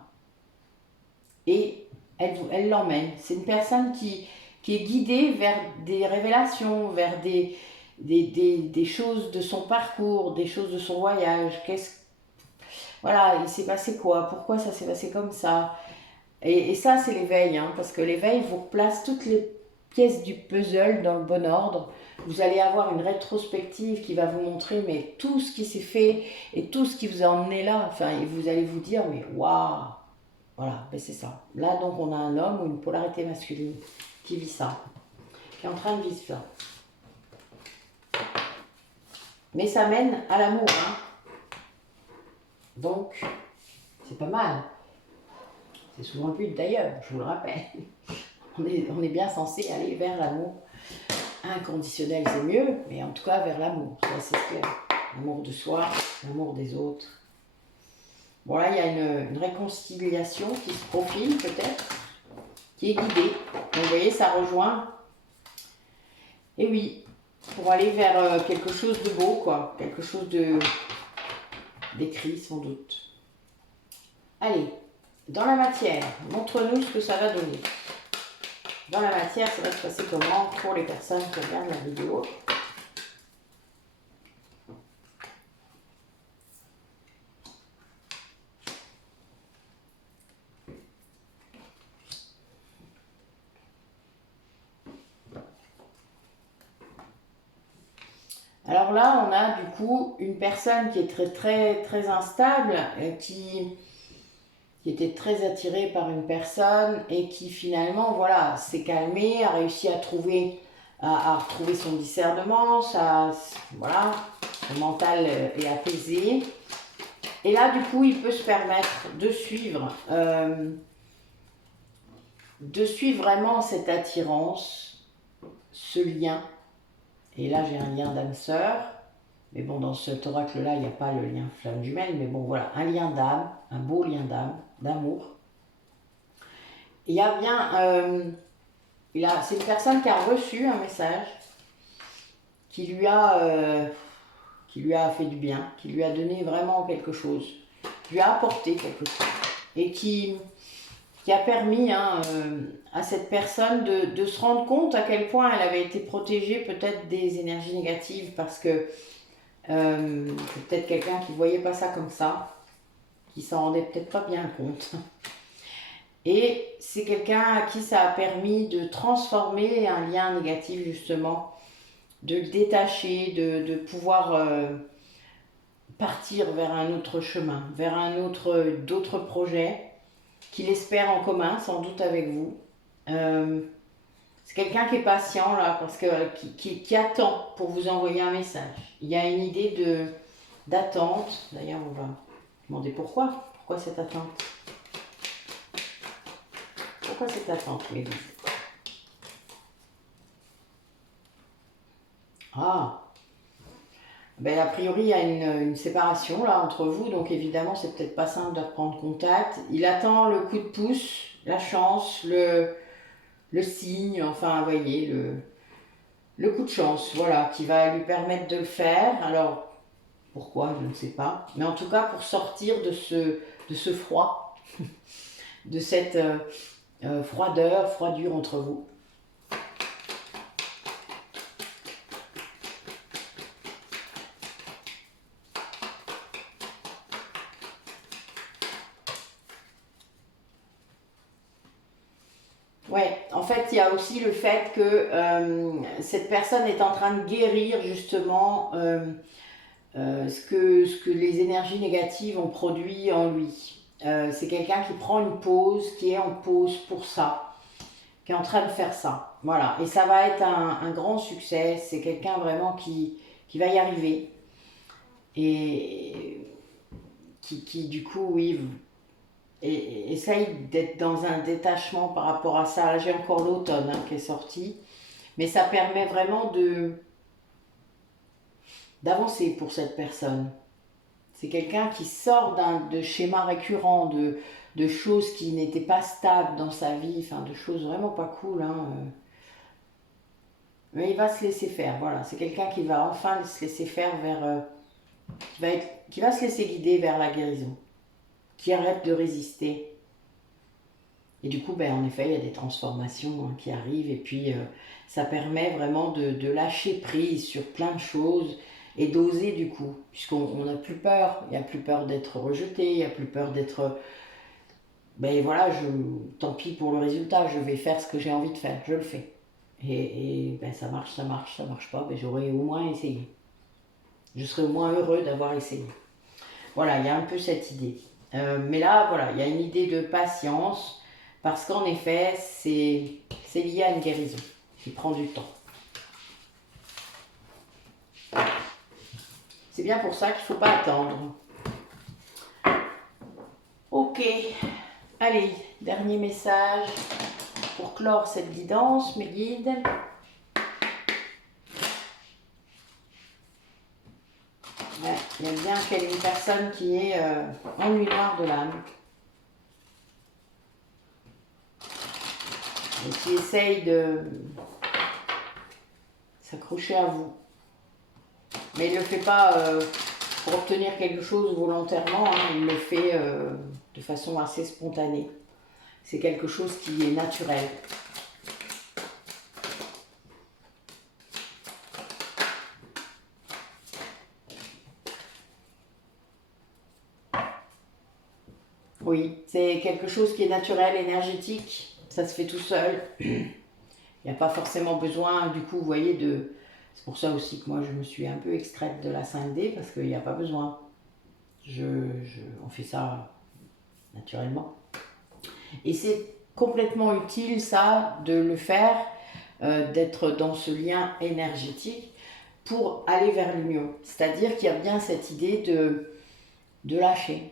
Et elle l'emmène. C'est une personne qui est guidée vers des révélations, vers des choses de son parcours, des choses de son voyage. Voilà, il s'est passé quoi? Pourquoi ça s'est passé comme ça? Et ça, c'est l'éveil, hein, parce que l'éveil vous replace toutes les pièces du puzzle dans le bon ordre. Vous allez avoir une rétrospective qui va vous montrer mais tout ce qui s'est fait et tout ce qui vous a emmené là. Enfin, et vous allez vous dire mais waouh, voilà, ben c'est ça. Là donc on a un homme ou une polarité masculine qui vit ça, qui est en train de vivre ça. Mais ça mène à l'amour, hein. Donc c'est pas mal. C'est souvent le but d'ailleurs, je vous le rappelle. On est bien censé aller vers l'amour. Inconditionnel, c'est mieux, mais en tout cas vers l'amour, ça c'est clair. L'amour de soi, l'amour des autres. Bon là, il y a une réconciliation qui se profile peut-être, qui est guidée. Donc vous voyez, ça rejoint. Et oui, pour aller vers quelque chose de beau, quoi. Quelque chose d'écrit sans doute. Allez, dans la matière, montre-nous ce que ça va donner. Dans la matière, ça va se passer comment pour les personnes qui regardent la vidéo. Alors là, on a du coup une personne qui est très instable, qui était très attirée par une personne et qui finalement, voilà, s'est calmée, a réussi à retrouver son discernement, voilà, son mental est apaisé. Et là, du coup, il peut se permettre de suivre vraiment cette attirance, ce lien. Et là, j'ai un lien d'âme sœur. Mais bon, dans cet oracle-là, il n'y a pas le lien flamme jumelle. Mais bon, voilà, un lien d'âme, un beau lien d'âme, d'amour. Il y a bien... c'est une personne qui a reçu un message qui lui a fait du bien, qui lui a donné vraiment quelque chose, qui lui a apporté quelque chose. Et qui a permis à cette personne de se rendre compte à quel point elle avait été protégée peut-être des énergies négatives, parce que c'est peut-être quelqu'un qui ne voyait pas ça comme ça, qui s'en rendait peut-être pas bien compte. Et c'est quelqu'un à qui ça a permis de transformer un lien négatif justement, de le détacher, de pouvoir partir vers un autre chemin, vers d'autres projets qu'il espère en commun, sans doute avec vous. C'est quelqu'un qui est patient là, parce que qui attend pour vous envoyer un message. Il y a une idée d'attente. D'ailleurs, on va demander pourquoi. Pourquoi cette attente? Pourquoi cette attente, les guides? Ah, ben, a priori, il y a une séparation là entre vous, donc évidemment, c'est peut-être pas simple de reprendre contact. Il attend le coup de pouce, la chance, le signe, enfin, vous voyez, le coup de chance, voilà, qui va lui permettre de le faire. Alors, pourquoi, je ne sais pas. Mais en tout cas, pour sortir de ce froid, de cette froidure entre vous. Ouais, en fait, il y a aussi le fait que cette personne est en train de guérir justement ce que les énergies négatives ont produit en lui. C'est quelqu'un qui prend une pause, qui est en pause pour ça, qui est en train de faire ça. Voilà, et ça va être un grand succès. C'est quelqu'un vraiment qui va y arriver et qui du coup, oui, et essaye d'être dans un détachement par rapport à ça. Là, j'ai encore l'automne qui est sorti, mais ça permet vraiment d'avancer pour cette personne. C'est quelqu'un qui sort de schémas récurrents, de choses qui n'étaient pas stables dans sa vie, enfin de choses vraiment pas cool. Hein. Mais il va se laisser faire, voilà. C'est quelqu'un qui va enfin se laisser faire vers... qui va se laisser guider vers la guérison, qui arrête de résister. Et du coup, ben, en effet, il y a des transformations qui arrivent et puis ça permet vraiment de lâcher prise sur plein de choses et d'oser du coup, puisqu'on n'a plus peur, il n'y a plus peur d'être rejeté, il n'y a plus peur d'être... Ben voilà, tant pis pour le résultat, je vais faire ce que j'ai envie de faire, je le fais. Et ben, ça marche pas, ben, j'aurais au moins essayé. Je serais au moins heureux d'avoir essayé. Voilà, il y a un peu cette idée. Mais là, voilà, il y a une idée de patience, parce qu'en effet, c'est lié à une guérison qui prend du temps. C'est bien pour ça qu'il ne faut pas attendre. Ok, allez, dernier message pour clore cette guidance, mes guides. Ouais, il y a bien qu'elle est une personne qui est en nuit noire de l'âme. Et qui essaye de s'accrocher à vous. Mais il ne le fait pas pour obtenir quelque chose volontairement, hein, il le fait de façon assez spontanée. C'est quelque chose qui est naturel. Oui, c'est quelque chose qui est naturel, énergétique, ça se fait tout seul. Il n'y a pas forcément besoin, du coup, vous voyez, de... C'est pour ça aussi que moi, je me suis un peu extraite de la 5D, parce qu'il n'y a pas besoin. On fait ça naturellement. Et c'est complètement utile, ça, de le faire, d'être dans ce lien énergétique pour aller vers l'union. C'est-à-dire qu'il y a bien cette idée de lâcher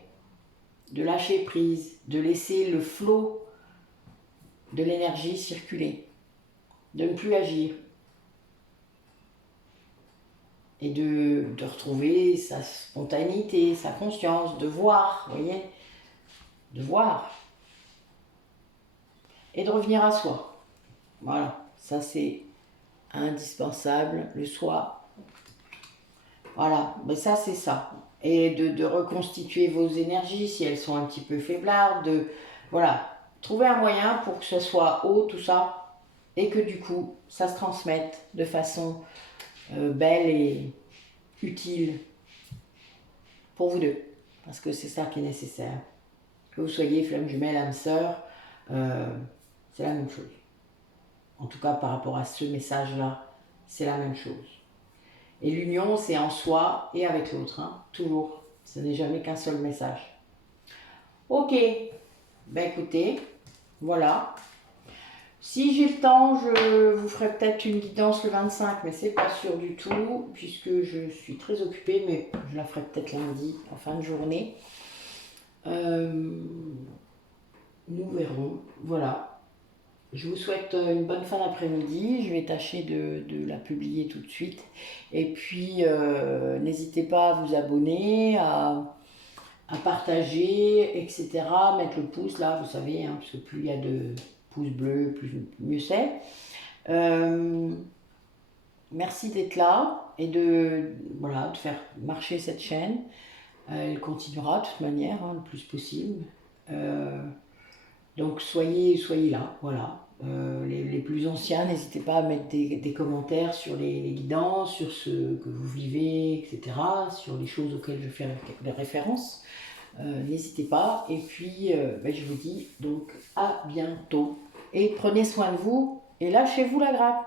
prise, de laisser le flot de l'énergie circuler, de ne plus agir et de retrouver sa spontanéité, sa conscience, de voir, vous voyez, de voir et de revenir à soi. Voilà, ça c'est indispensable, le soi. Voilà, mais ça c'est ça. Et de reconstituer vos énergies si elles sont un petit peu faiblardes, voilà, trouver un moyen pour que ce soit haut tout ça et que du coup ça se transmette de façon belle et utile pour vous deux, parce que c'est ça qui est nécessaire. Que vous soyez flamme jumelle, âme sœur, c'est la même chose. En tout cas par rapport à ce message-là, c'est la même chose. Et l'union, c'est en soi et avec l'autre, hein, toujours. Ce n'est jamais qu'un seul message. Ok, ben écoutez, voilà. Si j'ai le temps, je vous ferai peut-être une guidance le 25, mais c'est pas sûr du tout, puisque je suis très occupée, mais je la ferai peut-être lundi, en fin de journée. Nous verrons, voilà. Je vous souhaite une bonne fin d'après-midi. Je vais tâcher de la publier tout de suite. Et puis, n'hésitez pas à vous abonner, à partager, etc. Mettre le pouce là, vous savez, hein, parce que plus il y a de pouces bleus, mieux c'est. Merci d'être là et de faire marcher cette chaîne. Elle continuera de toute manière, hein, le plus possible. Donc soyez là, voilà. Les plus anciens, n'hésitez pas à mettre des commentaires sur les guidances, sur ce que vous vivez, etc., sur les choses auxquelles je fais des références. N'hésitez pas, et puis je vous dis donc à bientôt. Et prenez soin de vous, et lâchez-vous la grappe.